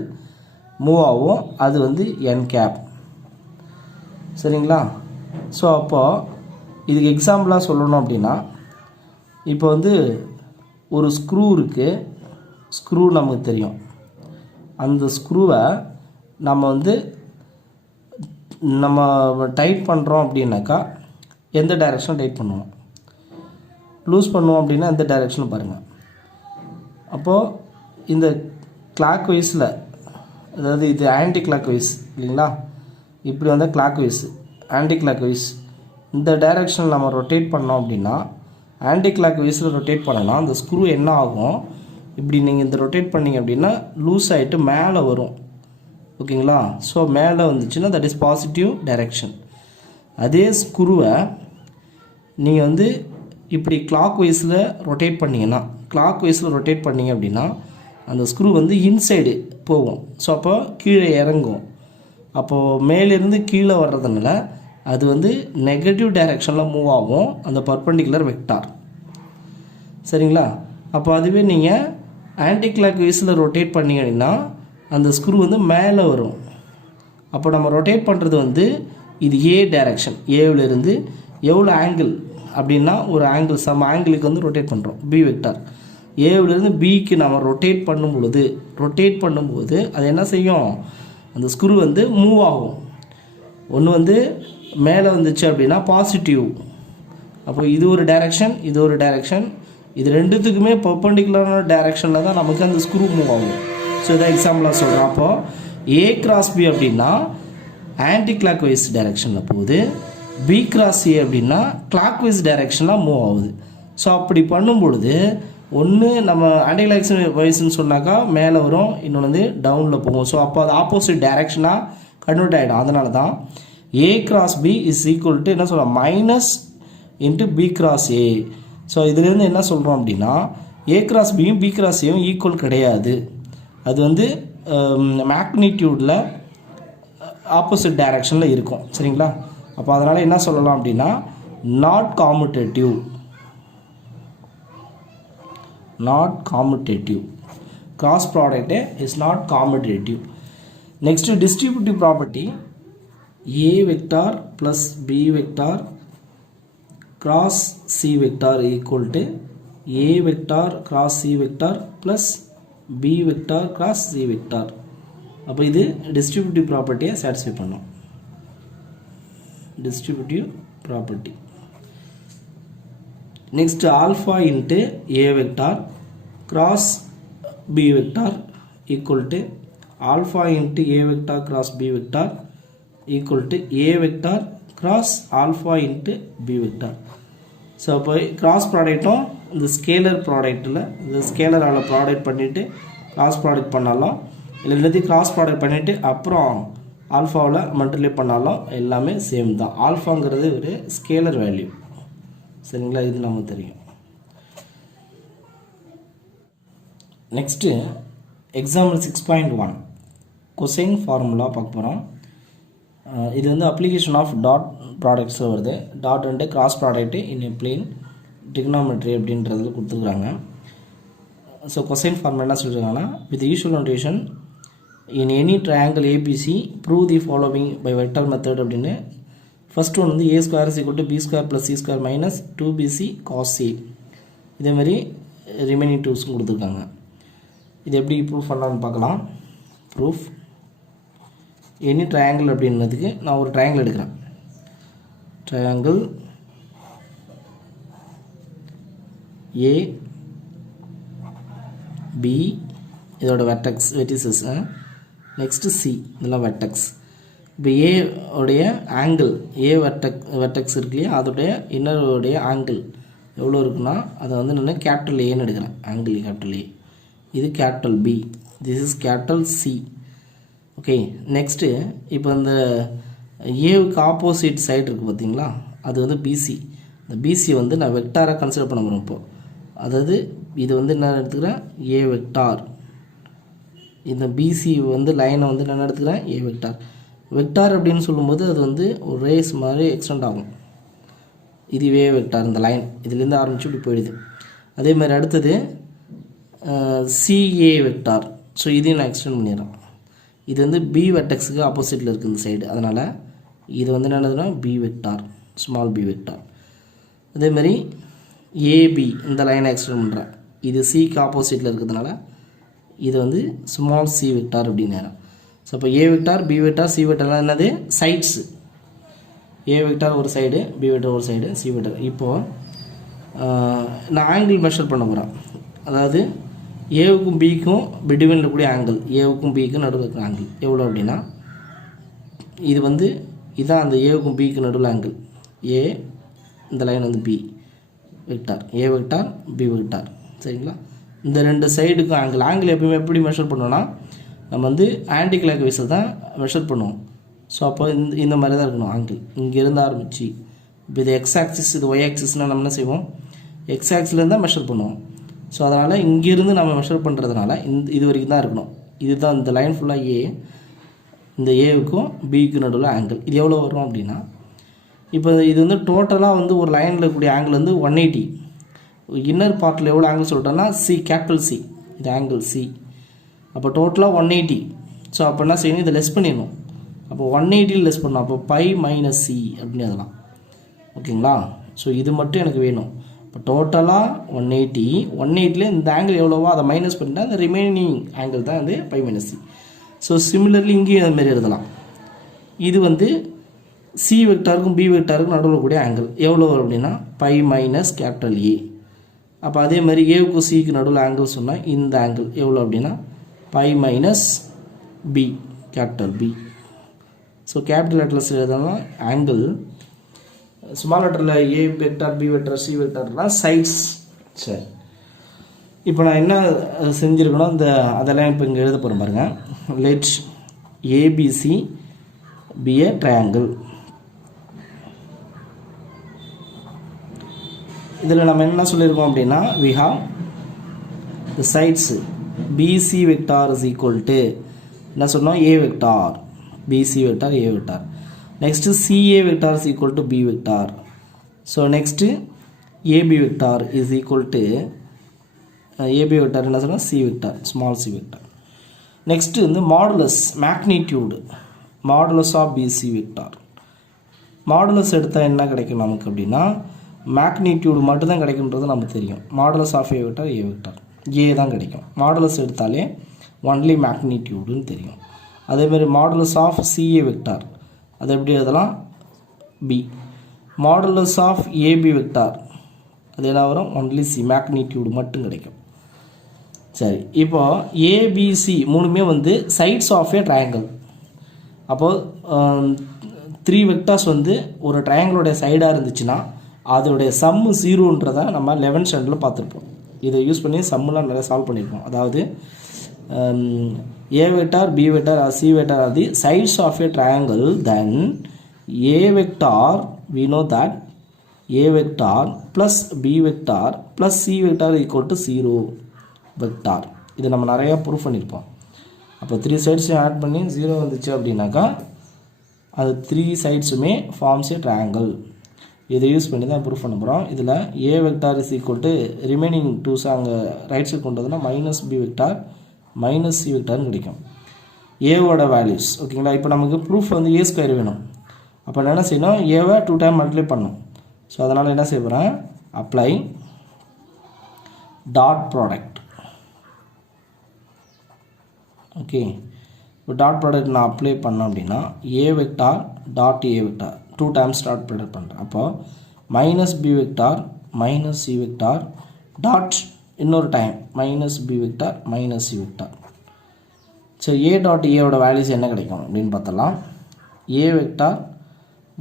மூவ் ஆகும். அது வந்து என் கேப். சரிங்களா? ஸோ அப்போது இதுக்கு எக்ஸாம்பிளாக சொல்லணும் அப்படின்னா, இப்போ வந்து ஒரு ஸ்க்ரூ இருக்குது, ஸ்க்ரூ நமக்கு தெரியும். அந்த ஸ்க்ரூவை நம்ம டைட் பண்ணுறோம் அப்படின்னாக்கா எந்த டைரெக்ஷனில் டைட் பண்ணுவோம்? லூஸ் பண்ணுவோம் அப்படின்னா எந்த டைரெக்ஷனில் பாருங்கள். அப்போது இந்த கிளாக் வைஸில், அதாவது இது ஆன்டி கிளாக் வைஸ் இல்லைங்களா, இப்படி வந்தால் clockwise, anticlockwise இந்த டைரெக்ஷனில் நம்ம ரொட்டேட் பண்ணோம் அப்படின்னா, ஆன்டி கிளாக் வைஸில் ரொட்டேட் பண்ணலாம். அந்த ஸ்க்ரூ என்ன ஆகும்? இப்படி நீங்கள் இந்த ரொட்டேட் பண்ணிங்க அப்படின்னா லூஸ் ஆகிட்டு மேலே வரும். ஓகேங்களா? ஸோ மேலே வந்துச்சுன்னா தட் இஸ் பாசிட்டிவ் டைரெக்ஷன். அதே ஸ்க்ரூவை நீங்கள் வந்து இப்படி கிளாக் வைஸில் ரொட்டேட் பண்ணிங்கன்னா, கிளாக் வைஸில் ரொட்டேட் பண்ணிங்க அப்படின்னா அந்த ஸ்க்ரூ வந்து இன்சைடு போகும். ஸோ அப்போ கீழே இறங்கும். அப்போது மேலேருந்து கீழே வர்றதுனால அது வந்து நெகட்டிவ் டைரெக்ஷனில் மூவ் ஆகும் அந்த பர்பெண்டிகுலர் வெக்டார். சரிங்களா? அப்போ அதுவே நீங்கள் ஆன்டி கிளாக் வைஸில் ரொட்டேட் பண்ணிங்கன்னா அந்த ஸ்க்ரூ வந்து மேலே வரும். அப்போ நம்ம ரொட்டேட் பண்ணுறது வந்து இது ஏ டைரெக்ஷன். ஏவிலேருந்து எவ்வளோ ஆங்கிள் அப்படின்னா ஒரு ஆங்கிள் சம் ஆங்கிளுக்கு வந்து ரொட்டேட் பண்ணுறோம் பி வெக்டார். ஏவிலேருந்து பிக்கு நம்ம ரொட்டேட் பண்ணும்போது அது என்ன செய்யும், அந்த ஸ்க்ரூ வந்து மூவ் ஆகும். ஒன்று வந்து மேலே வந்துச்சு அப்படின்னா பாசிட்டிவ். அப்போ இது ஒரு டைரெக்ஷன், இது ஒரு டைரெக்ஷன். இது ரெண்டுத்துக்குமே பர்பெண்டிகுலரான டைரெக்ஷனில் தான் நமக்கு அந்த ஸ்க்ரூ மூவ் ஆகும். ஸோ இதை எக்ஸாம்பிளாக சொல்கிறோம். அப்போது ஏ கிராஸ் பி அப்படின்னா ஆன்டி கிளாக் வைஸ் டைரெக்ஷனில் போகுது. பி கிராஸ் ஏ அப்படின்னா கிளாக் வைஸ் டைரெக்ஷனில் மூவ் ஆகுது. ஸோ அப்படி பண்ணும்பொழுது ஒன்று நம்ம ஆன்டி கிளாக் வைஸ்ன்னு சொன்னாக்கா மேலே வரும், இன்னொன்று வந்து டவுனில் போகும். ஸோ அப்போ அது ஆப்போசிட் டைரெக்ஷனாக கன்வெர்ட் ஆகிடும். அதனால தான் A cross B is equal to என்ன சொல்கிறோம், minus into B cross A. So இதுலேருந்து என்ன சொல்கிறோம் அப்படின்னா ஏ கிராஸ் பியும் பி கிராஸ் ஏயும் ஈக்குவல் கிடையாது. அது வந்து மேக்னிடியூடில் ஆப்போசிட் டைரெக்ஷனில் இருக்கும். சரிங்களா? அப்போ அதனால் என்ன சொல்லலாம் அப்படின்னா not commutative. Cross product is not commutative. Next, distributive property, A vector plus B vector cross C vector equal to A vector cross C vector plus B vector cross C vector. அப்போ இது distributive property satisfy பண்ணும். Distributive property. Next, alpha into A vector cross B vector equal to alpha into A vector cross B vector equal to A vector cross alpha into B vector. So அப்போ cross ப்ராடக்ட்டும் இந்த scalar ப்ராடக்ட்டில் இந்த ஸ்கேலரால் product பண்ணிவிட்டு cross product பண்ணாலும் இல்லை எல்லாத்தையும் cross product பண்ணிவிட்டு அப்புறம் ஆல்ஃபாவில் multiply பண்ணாலும் எல்லாமே சேம் தான். ஆல்ஃபாங்கிறது ஒரு ஸ்கேலர் வேல்யூ. சரிங்களா? இது நமக்கு தெரியும். நெக்ஸ்ட்டு எக்ஸாம்பிள் 6.1 கொசைன் ஃபார்முலா பார்க்க போகிறோம். இது வந்து அப்ளிகேஷன் ஆஃப் டாட் ப்ராடக்ட்ஸில் வருது. டாட் வந்து cross product in a plane trigonometry அப்படின்றதுல கொடுத்துருக்காங்க. ஸோ கொசைன் ஃபார்முலா என்ன சொல்லியிருக்காங்கன்னா with usual notation in any triangle ABC prove the following by vector method அப்படின்னு. ஃபர்ஸ்ட் ஒன் வந்து A square is equal to B square plus C square minus 2bc cos c. இதேமாதிரி remaining டூஸும் கொடுத்துருக்காங்க. இது எப்படி proof பண்ணலான்னு பார்க்கலாம். Proof any triangle அப்படின்றதுக்கு நான் ஒரு ட்ரையாங்கிள் எடுக்கிறேன். ட்ரையாங்கிள் ஏ பி இதோட வெர்டிசஸ் நெக்ஸ்ட்டு சி இதெல்லாம் வெர்டெக்ஸ். இப்போ ஏ உடைய ஆங்கிள் ஏ வெர்டெக்ஸ் இருக்கு இல்லையா, அதோடைய இன்னருடைய ஆங்கிள் எவ்வளோ இருக்குன்னா அதை வந்து நான் கேபிட்டல் ஏன்னு எடுக்கிறேன். Angle capital A. இது capital B. This is capital C. Okay. Next இப்போ இந்த ஏவுக்கு ஆப்போசிட் சைடு இருக்குது பார்த்தீங்களா, அது வந்து பிசி. இந்த பிசி வந்து நான் வெக்டாராக கன்சிடர் பண்ண போகிறேன் இப்போது. அதாவது இது வந்து நான் எடுத்துக்கிறேன் ஏ வெக்டார். இந்த பிசி வந்து லைனை வந்து நான் எடுத்துக்கிறேன் ஏ வெக்டார். வெக்டார் அப்படின்னு சொல்லும்போது அது வந்து ஒரு ரேஸ் மாதிரி எக்ஸ்டெண்ட் ஆகும். இதுவே வெக்டார் இந்த லைன் இதுலேருந்து ஆரம்பிச்சு இப்படி போயிடுது. அதே மாதிரி அடுத்தது சிஏ வெக்டார். ஸோ இதையும் நான் எக்ஸ்டெண்ட் பண்ணிடுறேன். இது வந்து பி வெர்டெக்ஸுக்கு ஆப்போசிட்டில் இருக்குது இந்த சைடு. அதனால் இது வந்து என்னதுன்னா B vector, small B vector. அதேமாதிரி ஏபி இந்த லைனை எக்ஸ்டெண்ட் பண்ணுறேன். இது சிக்கு ஆப்போசிட்டில் இருக்கிறதுனால இது வந்து ஸ்மால் சி வெக்டார் அப்படின்னு. ஸோ அப்போ A vector B vector C வெக்டார்லாம் என்னது சைட்ஸு. ஏ வெக்டார் ஒரு சைடு, பி வெக்டார் ஒரு சைடு, சி வெக்டார். இப்போது நான் ஆங்கிள் மெஷர் பண்ண போகிறேன். அதாவது ஏவுக்கும் பிக்கும் பிட்வீனில் இருக்கக்கூடிய ஆங்கிள், ஏவுக்கும் பிக்கும் நடுவில் இருக்கிற ஆங்கிள் எவ்வளோ அப்படின்னா இது வந்து இதுதான் அந்த ஏவுக்கும் பிக்கு நடுவில் ஆங்கிள். ஏ இந்த லைன் வந்து B vector, A vector B vector. சரிங்களா? இந்த ரெண்டு சைடுக்கும் ஆங்கிள் எப்பவுமே எப்படி மெஷர் பண்ணுவோன்னா நம்ம வந்து ஆன்டி கிளாக் வைஸில் தான் மெஷர் பண்ணுவோம். ஸோ அப்போ இந்த மாதிரி தான் இருக்கணும் ஆங்கிள். இங்கேருந்து ஆரம்பிச்சு இப்போ இது எக்ஸ் ஆக்சிஸ், இது ஒய் ஆக்சிஸ்னால் நம்ம என்ன செய்வோம், எக்ஸ் ஆக்சிஸ்லேருந்து தான் மெஷர் பண்ணுவோம். ஸோ அதனால் இங்கேருந்து நம்ம மெஷர் பண்ணுறதுனால இது வரைக்கும் தான் இருக்கணும். இதுதான் இந்த லைன் ஃபுல்லாக ஏ, இந்த ஏவுக்கும் பிக்கு நடுவில் ஆங்கிள் இது எவ்வளோ வரும் அப்படின்னா, இப்போ இது வந்து டோட்டலாக வந்து ஒரு லைனில் இருக்கக்கூடிய ஆங்கிள் வந்து 180. இன்னர் பார்ட்டில் எவ்வளோ ஆங்கிள் சொல்லிட்டோன்னா சி, கேபிட்டல் சி, இது ஆங்கிள் சி. அப்போ டோட்டலாக 180. ஸோ அப்போ என்ன செய்யணும், இதை லெஸ் பண்ணிடணும். அப்போ 180 லெஸ் பண்ணணும். அப்போ பை மைனஸ் சி அப்படின்னு அதெல்லாம் ஓகேங்களா. ஸோ இது மட்டும் எனக்கு வேணும். இப்போ டோட்டலாக 180, 180ல் இந்த ஆங்கிள் எவ்வளோவோ அதை மைனஸ் பண்ணிட்டா அந்த ரிமைனிங் ஆங்கிள் தான் வந்து pi minus C. So similarly இங்கேயும் அதுமாரி எழுதலாம். இது வந்து சி வெக்டாருக்கும் பி வெக்டாருக்கும் நடுவில் கூடிய ஆங்கிள் எவ்வளோ வரும் அப்படின்னா பை மைனஸ் கேபிட்டல் ஏ. அப்போ அதே மாதிரி ஏவுக்கும் சிக்கு நடுவில் ஆங்கிள் சொன்னால் இந்த ஆங்கிள் எவ்வளோ அப்படின்னா pi minus B, capital B. So capital letters எழுதலாம் ஆங்கிள், ஸ்மால் லெட்டரில் A vector, B vector, C வெக்டார்லாம் சைட்ஸ். சரி, இப்போ நான் என்ன செஞ்சுருக்கணும், அதெல்லாம் இப்போ இங்கே எழுத போகிறேன் பாருங்கள். Let ABC be a triangle. இதில் நம்ம என்ன சொல்லியிருக்கோம் அப்படின்னா we have the sides BC vector is equal to என்ன சொன்னோம், A vector, BC vector, A vector. Next CA vector is equal to B vector. So next AB vector is equal to AB vector என்ன சொன்னோம், C vector, small c vector. Next இந்த modulus magnitude modulus of BC vector. modulus எடுத்தால் என்ன கிடைக்கும் நமக்கு அப்படின்னா magnitude மட்டும்தான் கிடைக்குன்றது நமக்கு தெரியும். Modulus of A vector A vector A தான் கிடைக்கும். மாடுலஸ் எடுத்தாலே ஒன்லி மேக்னிடியூடுன்னு தெரியும். அதேமாதிரி மாடுலஸ் ஆஃப் சிஏ வெக்டார் அது எப்படி எழுதலாம், B. Modulus of AB vector அது என்ன வரும், ஒன்லி சி, மேக்னிடியூடு மட்டும் கிடைக்கும். சரி, இப்போது ஏபிசி மூணுமே வந்து சைட்ஸ் ஆஃப் ஏ ட்ரையாங்கிள். அப்போது 3 வெக்டார்ஸ் வந்து ஒரு ட்ரையாங்கிளோடைய சைடாக இருந்துச்சுன்னா அதோடைய சம்மு 0ன்றதை நம்ம 11th ஸ்டாண்டர்டில் பார்த்துருப்போம். இதை யூஸ் பண்ணி சம்முலாம் நிறைய சால்வ் பண்ணியிருப்போம். அதாவது A vector, B vector, C vector are the sides of a triangle, then A vector we know that a vector plus b vector plus c vector equal to 0 vector. இது நம்ம நிறைய proof பண்ணியிருப்போம். அப்போ 3 சைட்ஸையும் add பண்ணி 0 வந்துச்சு அப்படின்னாக்கா அது 3 சைட்ஸுமே ஃபார்ம்ஸ் ஏ ட்ரையாங்கிள். இதை யூஸ் பண்ணி தான் ப்ரூஃப் பண்ண போகிறோம். இதில் A vector is equal to remaining 2 அங்கே ரைட் சைட் கொண்டு வந்தோம்னா minus B vector minus C வெக்டார்னு கிடைக்கும். ஏவோட வேல்யூஸ் ஓகேங்களா. இப்போ நமக்கு ப்ரூஃப் வந்து ஏ ஸ்கொயர் வேணும். அப்போ என்ன செய்யணும், ஏவை 2 டைம் மல்டிப்ளை பண்ணணும். ஸோ அதனால் என்ன செய்ய போகிறேன், அப்ளை டாட் ப்ராடக்ட். ஓகே, இப்போ டாட் ப்ராடக்ட் நான் அப்ளை பண்ணேன் அப்படின்னா A vector dot A vector 2 times dot product பண்ணுறேன். அப்போது minus B vector minus C vector dot இன்னொரு time minus B vector minus C vector. So A dot ஏவோட values என்ன கிடைக்கும் அப்படின்னு பார்த்தலாம். A vector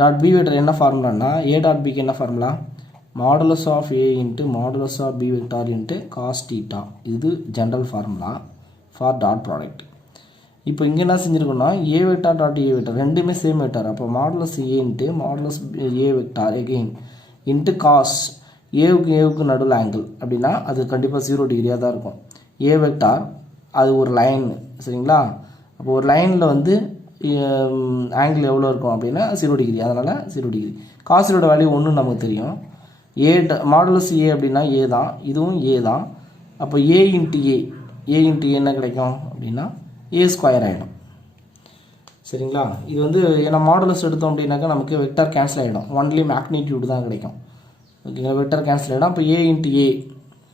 dot B vector என்ன ஃபார்முலான்னா ஏ டாட் பிக்கு என்ன formula, modulus of A into modulus of B vector into cos theta. இது general formula for dot product. இப்போ இங்கே என்ன செஞ்சுருக்கோம்னா A vector dot A vector ரெண்டுமே சேம் வெக்டார். அப்போ modulus A into modulus A vector again into cos ஏவுக்கு நடுவில் angle அப்படின்னா அது கண்டிப்பாக 0 டிகிரியாக தான் இருக்கும். ஏ வெக்டார் அது ஒரு லைன் சரிங்களா. அப்போ ஒரு லைனில் வந்து ஆங்கிள் எவ்வளோ இருக்கும் அப்படின்னா 0 டிகிரி. அதனால் 0 டிகிரி. காசோட வேல்யூ 1 நமக்கு தெரியும். ஏ மாடுலஸ் ஏ அப்படின்னா ஏ தான், இதுவும் ஏ தான். அப்போ ஏ இன்ட்டு ஏ என்ன கிடைக்கும் அப்படின்னா ஏ ஸ்கொயர் ஆகிடும் சரிங்களா. இது வந்து ஏன்னா மாடுலஸ் எடுத்தோம் அப்படின்னாக்கா நமக்கு வெக்டார் கேன்சல் ஆகிடும், ஒன்லி மேக்னிடியூடு தான் கிடைக்கும் ஓகேங்களா. வெக்டார் கேன்சல் ஆகிடும். அப்போ ஏ இன்ட்டு ஏ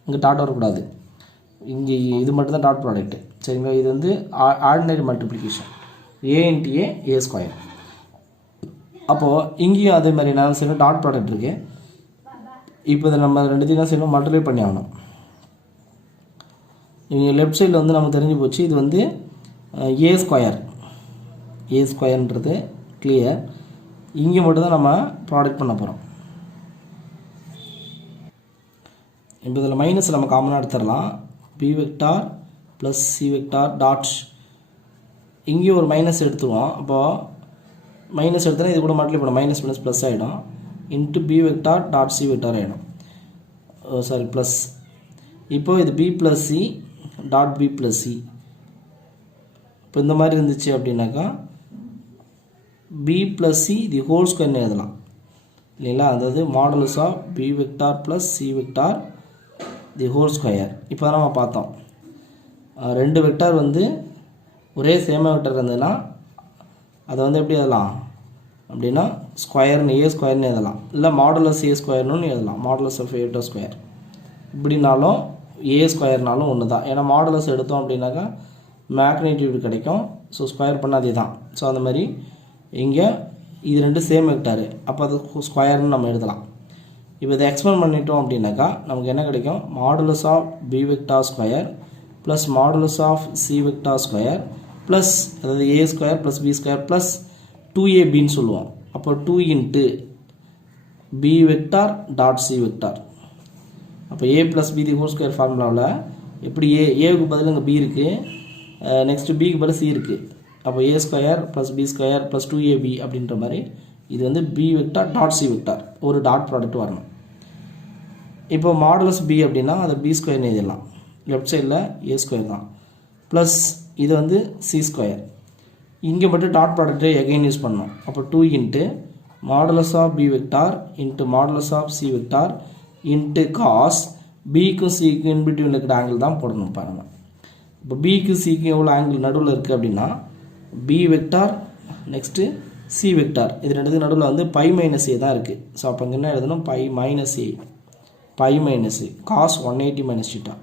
இங்கே டாட் வரக்கூடாது, இங்கே இது மட்டும் தான் டாட் ப்ராடக்ட்டு சரிங்களா. இது வந்து ordinary multiplication A into A square. அப்போது இங்கேயும் அதே மாதிரி என்ன செய்யணும், டாட் ப்ராடக்ட் இருக்குது. இப்போ இதை நம்ம ரெண்டுத்தையும் என்ன செய்யணும், மல்டிப்ளை பண்ணி ஆகணும். இங்கே லெஃப்ட் சைடில் வந்து நமக்கு தெரிஞ்சு போச்சு, இது வந்து ஏ ஸ்கொயர்ன்றது கிளியர். இங்கே மட்டும்தான் நம்ம ப்ராடக்ட் பண்ண போகிறோம். இப்போ இதில் மைனஸ் நம்ம காமனாக எடுத்துடலாம். B vector plus C vector dot இங்கேயும் ஒரு மைனஸ் எடுத்துருவோம். அப்போது மைனஸ் எடுத்தோன்னா இது கூட மல்டிப்ளை பண்ணோம், மைனஸ் மைனஸ் ப்ளஸ் ஆகிடும். Into B vector dot C vector ஆகிடும். சாரி ப்ளஸ் இப்போ இது b + c dot b + c. இப்போ இந்த மாதிரி இருந்துச்சு அப்படின்னாக்கா b + c தி ஹோல் ஸ்கொயர்னு எழுதலாம் இல்லைங்களா. அதாவது modulus of b vector plus c vector the whole square. இப்போ தான் நம்ம பார்த்தோம், ரெண்டு வெக்டார் வந்து ஒரே சேம வெக்டார் இருந்ததுன்னா அதை வந்து எப்படி எழுதலாம் அப்படின்னா ஸ்கொயர்னு ஏ ஸ்கொயர்னு எழுதலாம், இல்லை மாடுலஸ் ஏ ஸ்கொயர்னு எழுதலாம், modulus of A vector square. இப்படினாலும் ஏ ஸ்கொயர்னாலும் ஒன்று தான். ஏன்னா மாடுலஸ் எடுத்தோம் அப்படின்னாக்கா மேக்னிடியூட் கிடைக்கும். ஸோ ஸ்கொயர் பண்ண அதே தான். ஸோ அந்த மாதிரி இங்கே இது ரெண்டு சேம் வெக்டாரு, அப்போ அது ஸ்கொயர்னு நம்ம எழுதலாம். இப்போ இதை எக்ஸ்பேண்ட் பண்ணிட்டோம் அப்படின்னாக்கா நமக்கு என்ன கிடைக்கும், modulus of B vector square plus modulus of C vector square plus அதாவது A square plus B square plus 2abன்னு சொல்லுவோம். அப்போ 2 into B vector dot C vector. அப்போ A plus B the whole square ஃபார்முலாவில் எப்படி ஏவுக்கு பதில் இங்கே பி இருக்குது, நெக்ஸ்ட்டு பிக்கு பதில் சி இருக்குது. அப்போ A square plus B square plus 2ab அப்படின்ற மாதிரி இது வந்து B vector dot C vector, ஒரு டாட் ப்ராடக்ட் வரணும். இப்போ மாடுலஸ் பி அப்படின்னா அதை பி ஸ்கொயர்னு எழுதிடலாம், லெஃப்ட் சைடில் ஏ ஸ்கொயர் தான், ப்ளஸ் இது வந்து சி ஸ்கொயர். இங்கே மட்டும் டாட் ப்ராடக்ட்டை எகைன் யூஸ் பண்ணோம். அப்போ 2 into modulus of B vector into modulus of C vector into cos பிக்கும் சிக்கும் இன்பிட்வீனில் இருக்கிற ஆங்கிள் தான் போடணும் பாருங்கள். இப்போ பிக்கு சிக்கும் எவ்வளோ ஆங்கிள் நடுவில் இருக்குது அப்படின்னா B vector next C vector, இது ரெண்டுத்துக்கு நடுவில் வந்து பை மைனஸ் ஏ தான் இருக்குது. ஸோ அப்போ இங்கே என்ன எழுதணும், pi minus A, pi minus A cos 180 minus theta.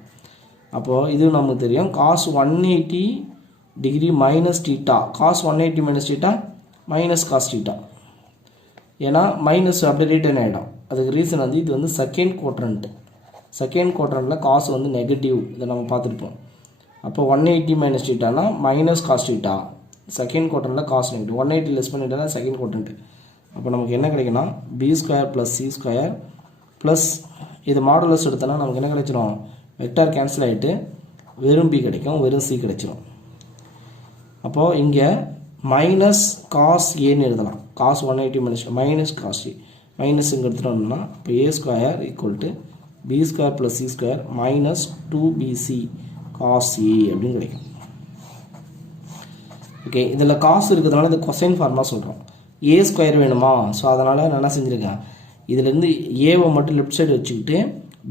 அப்போது இது நமக்கு தெரியும், cos 180 degree minus theta, cos 180 minus theta minus cos theta. ஏன்னா மைனஸ் அப்படியே ரிட்டர்ன் ஆகிடும். அதுக்கு ரீசன் வந்து இது வந்து செகண்ட் குவாட்ரண்ட்டு, செகண்ட் குவாட்ரண்ட்டில் காசு வந்து நெகட்டிவ், இதை நம்ம பார்த்துருப்போம். அப்போ 180 மைனஸ் டீட்டானா மைனஸ் காஸ் டீட்டா, செகண்ட் குவாட்ரண்ட்டில் காஸ் நெகட்டிவ், 180 லெஸ் பண்ணிட்டா செகண்ட் குவாட்ரண்ட்டு. அப்போ நமக்கு என்ன கிடைக்குன்னா B square plus C square plus இது மாடுலஸ் எடுத்தோன்னா நமக்கு என்ன கிடைச்சிடும், வெக்டார் கேன்சல் ஆகிட்டு வெறும் பி கிடைக்கும், வெறும் சி கிடைச்சிடும். அப்போது இங்கே மைனஸ் காஸ் ஏன்னு எழுதலாம், cos 180 minus cos A, minus இங்கே எடுத்துட்டோம்னா இப்போ A square equal to B square plus C square minus 2bc cos A அப்படின்னு கிடைக்கும். ஓகே, இதில் காசு இருக்கிறதுனால இந்த கொசைன் ஃபார்மாக சொல்கிறோம். ஏ ஸ்கொயர் வேணுமா, ஸோ அதனால் நான் என்ன செஞ்சுருக்கேன், இதுலேருந்து ஏவை மட்டும் லெஃப்ட் சைடு வச்சுக்கிட்டு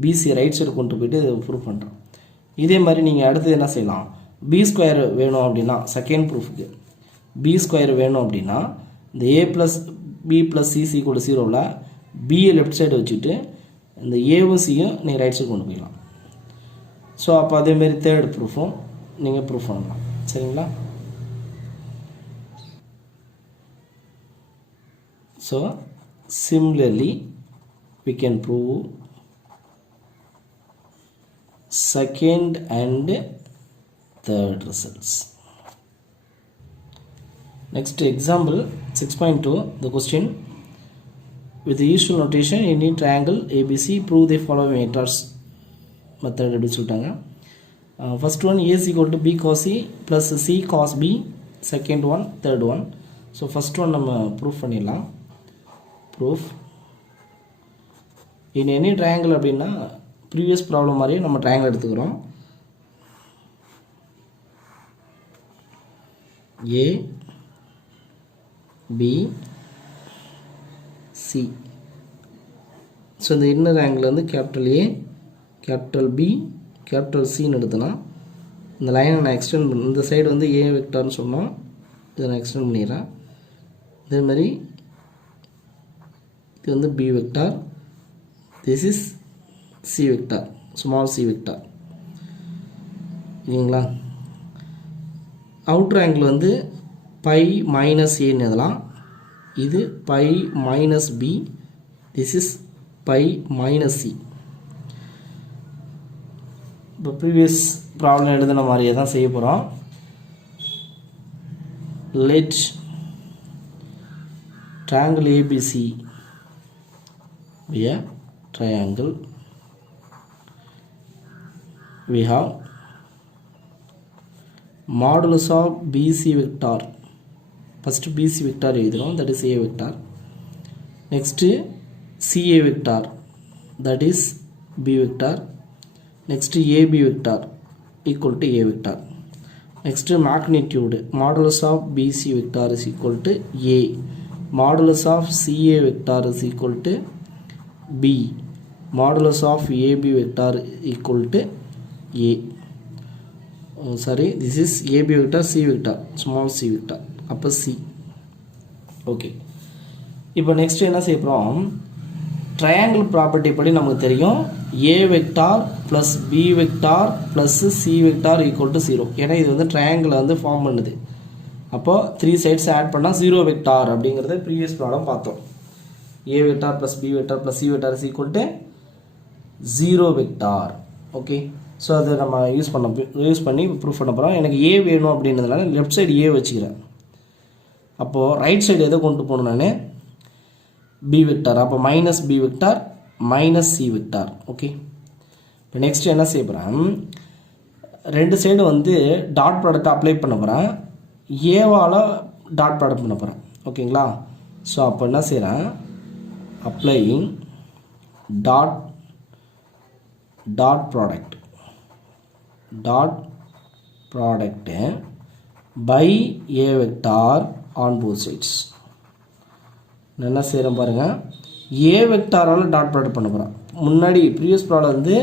பிசி ரைட் சைடு கொண்டு போய்ட்டு இதை ப்ரூஃப் பண்ணுறோம். இதே மாதிரி நீங்கள் அடுத்தது என்ன செய்யலாம், பி ஸ்கொயர் வேணும் அப்படின்னா செகண்ட் ப்ரூஃபுக்கு பி ஸ்கொயர் வேணும் அப்படின்னா இந்த ஏ ப்ளஸ் பி ப்ளஸ் சிசி கூட 0வில் பியை லெஃப்ட் சைடு வச்சுட்டு இந்த ஏவும் சியும் நீங்கள் ரைட் சைடு கொண்டு போயிடலாம். ஸோ அப்போ அதேமாரி தேர்ட் ப்ரூஃபும் நீங்கள் ப்ரூஃப் பண்ணலாம். சரிங்களா. So similarly we can prove second and third results. Next example 6.2, the question with the usual notation in any triangle ABC prove the following methods method அப்படி சொல்லிட்டாங்க. First one A is equal to B cos C plus C cos B, second one, third one. So first one நம்ம proof பண்ணிடலாம். Proof in any triangle அப்படின்னா previous problem மாதிரியே நம்ம triangle எடுத்துக்கிறோம். A B C. So இந்த inner angle வந்து capital A capital B capital சின்னு எடுத்தோன்னா இந்த லைனை நான் எக்ஸ்டெண்ட் பண்ண, இந்த சைடு வந்து ஏ வெக்டார்னு சொன்னோம், இதை நான் எக்ஸ்டெண்ட் பண்ணிடுறேன். இதே மாதிரி இது வந்து B vector, this is C vector, small c vector. ஓகேங்களா. அவுட்டர் ஆங்கிள் வந்து பை மைனஸ் ஏன்னு எழுதலாம், இது pi minus B, this is pi minus C. இப்போ ப்ரீவியஸ் ப்ராப்ளம் எழுதின மாதிரியே தான் செய்ய போகிறோம். Let triangle ABC be a triangle. We have modulus of BC vector. First BC vector எழுதுறோம், that is A vector. Next CA vector, that is B vector. next AB vector equal to A vector. Next magnitude, modulus of BC vector is equal to A, modulus of CA vector is equal to B, modulus of AB vector equal to A. This is AB vector, C vector, small c vector, upper C. Okay. இப்போ next என்ன செய்ய போகிறோம், triangle property படி நமக்கு தெரியும் A vector plus B vector plus C vector equal to 0. ஏன்னா இது வந்து ட்ரையாங்கிளை வந்து ஃபார்ம் பண்ணுது. அப்போது 3 சைட்ஸ் ஆட் பண்ணால் 0 வெக்டார் அப்படிங்கிறத ப்ரீவியஸ் ப்ராப்ளம் பார்த்தோம். A vector plus B vector plus C vector is equal to 0 vector. Okay, so அதை நம்ம யூஸ் பண்ணி ப்ரூஃப் பண்ண போகிறோம். எனக்கு A வேணும் அப்படின்றதுனால லெஃப்ட் சைடு A வச்சுக்கிறேன். அப்போது ரைட் சைடு எதை கொண்டு போகணும், நான் B வெக்டார். அப்போ minus B vector minus C vector. Okay, இப்போ நெக்ஸ்ட் என்ன செய்ய போகிறேன், ரெண்டு சைடு வந்து டாட் ப்ராடக்ட் அப்ளை பண்ண போகிறேன். ஏவால் டாட் ப்ராடக்ட் பண்ண போகிறேன். ஓகேங்களா, ஸோ அப்போ என்ன செய்கிறேன், applying dot product by A vector on both sides. என்ன செய்கிறேன் பாருங்கள், A வெக்டாரால் டாட் ப்ராடக்ட் பண்ண போகிறேன். முன்னாடி ப்ரீவியஸ் ப்ராடக்ட் வந்து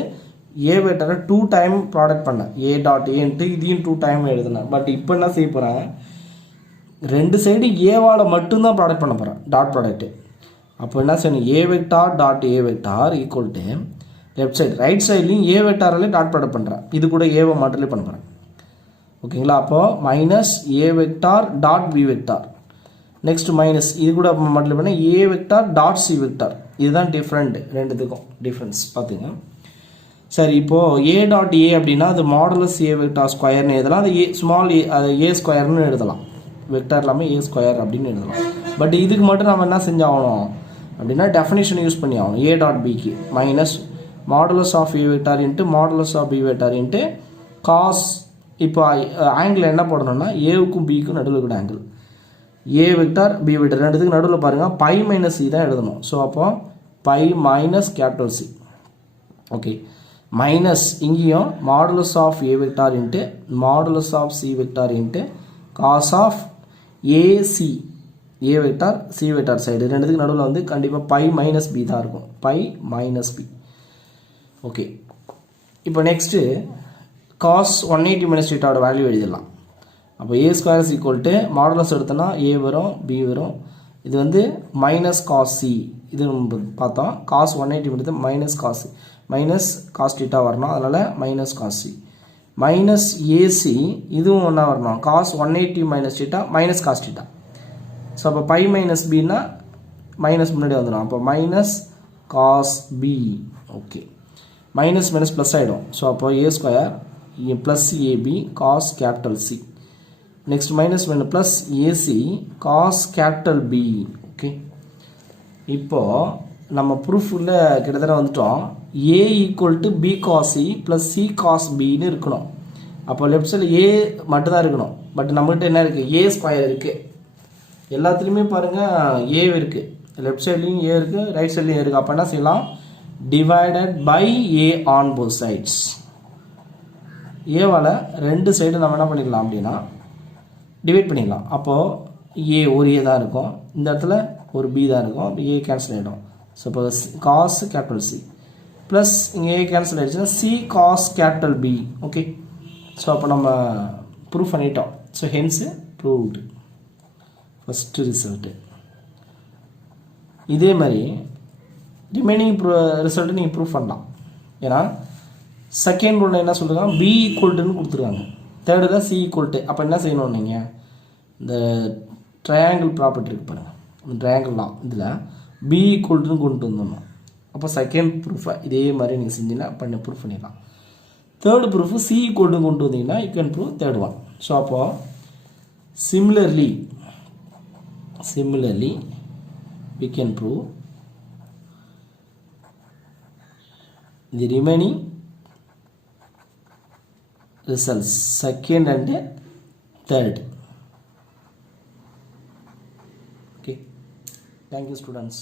A வெக்டாரை 2 டைம் ப்ராடக்ட் பண்ணேன். A டாட் ஏன்ட்டு இதையும் 2 டைம் எழுதுனேன். பட் இப்போ என்ன செய்ய போகிறேன், ரெண்டு சைடு ஏவால் மட்டும்தான் ப்ராடக்ட் பண்ண போகிறேன் டாட் ப்ராடக்ட்டு. அப்போ என்ன செய்யணும், A vector dot A vector equal to left side ரைட் சைட்லையும் A வெக்டாராலே டாட் ப்ராடக்ட் பண்ணுறேன். இது கூட ஏவை மட்டும் பண்ண போகிறேன். ஓகேங்களா, அப்போது minus A vector dot B vector, next minus இது கூட மட்டும் பண்ணால் A vector dot C vector. இதுதான் டிஃப்ரெண்ட், ரெண்டுத்துக்கும் டிஃப்ரென்ஸ் பார்த்துங்க. சரி, இப்போது A டாட் A அப்படின்னா அது மாடுலஸ் A வெக்டார் ஸ்கொயர்னு எழுதலாம். அது ஸ்மால் அது A ஸ்கொயர்னு எழுதலாம். வெக்டார் இல்லாமல் A ஸ்கொயர் அப்படின்னு எழுதலாம். பட் இதுக்கு மட்டும் நம்ம என்ன செஞ்சாகணும் அப்படின்னா டெஃபினேஷன் யூஸ் பண்ணி ஆகணும். A டாட் பிக்கு minus modulus of A vector into modulus of B vector into cos. இப்போ ஆங்கிள் என்ன போடணும்னா ஏவுக்கும் பிக்கும் நடுவில் இருக்கிற angle A vector B vector ரெண்டுத்துக்கு நடுவில் பாருங்கள் பை மைனஸ் C தான் எழுதணும். ஸோ அப்போ pi minus capital C. Okay, minus இங்கேயும் modulus of A vector into modulus of C vector into cos of AC A vector C vector side ரெண்டுத்துக்கு நடுவில் வந்து கண்டிப்பாக பை மைனஸ் B தான் இருக்கும். Pi minus B. ஓகே, இப்போ next cos 180 minus θவோட value எழுதிடலாம். அப்போ A square is equal to modulus எடுத்தோன்னா A வரும் B வரும். இது வந்து மைனஸ் காஸ் C. இது பார்த்தோம் காஸ் 180 எடுத்து minus cos C minus cos θ வரணும். அதனால் minus cos C minus AC இதுவும் ஒன்றா வரணும். Cos 180 minus θ minus cos θ. So அப்போ பை மைனஸ் பின்னா மைனஸ் முன்னாடி வந்துடும். அப்போ minus cos B. Okay, minus minus plus ஆகிடும். ஸோ அப்போ A square plus AB cos capital C. Next minus வேணும் plus AC cos capital B. Okay, இப்போது நம்ம ப்ரூஃபில் கிட்டத்தட்ட வந்துட்டோம். A equal to B cos C plus C cos Bன்னு இருக்கணும். அப்போ லெஃப்ட் சைடில் A மட்டும்தான் இருக்கணும். பட் நம்மகிட்ட என்ன இருக்குது, A ஸ்கொயர் இருக்குது. எல்லாத்துலேயுமே பாருங்கள் A இருக்குது. லெஃப்ட் சைட்லேயும் A இருக்குது, ரைட் சைட்லேயும் இருக்குது. அப்போ என்ன செய்யலாம், divided by A on both sides. ஏவால் ரெண்டு சைடு நம்ம என்ன பண்ணிக்கலாம் அப்படின்னா டிவைட் பண்ணிக்கலாம். அப்போது A ஒரு A தான் இருக்கும், இந்த இடத்துல ஒரு B தான் இருக்கும். அப்போ A கேன்சல் ஆகிடும். ஸோ இப்போ காஸ் கேபிட்டல் C ப்ளஸ் இங்கே A கேன்சல் ஆகிடுச்சுன்னா C cos capital B. Okay, so அப்போ நம்ம ப்ரூஃப் பண்ணிட்டோம். So hence proved first result. இதே மாதிரி ரிமைனிங் ரிசல்ட்டு நீங்கள் ப்ரூஃப் பண்ணலாம். ஏன்னா செகண்ட் ரூலில் என்ன சொல்லுறாங்க, B ஈக்குவல்ட்டுன்னு கொடுத்துருக்காங்க. தேர்டில் C ஈக்குவல்ட்டு. அப்போ என்ன செய்யணும், நீங்கள் இந்த ட்ரையாங்கிள் ப்ராப்பர்ட்டி இருக்கு பாருங்கள், இந்த ட்ரையாங்கிள் தான் இதில் B ஈக்குவல்ட்டுன்னு கொண்டு வந்துடணும். அப்போ செகண்ட் ப்ரூஃபை இதே மாதிரி நீங்கள் செஞ்சீங்கன்னா ப்ரூஃப் பண்ணிடலாம். தேர்டு ப்ரூஃபு C ஈக்குவல்ட்டுன்னு கொண்டு வந்தீங்கன்னா you can prove third one. So அப்போது similarly we can prove the remaining results, second and third. Okay, thank you students.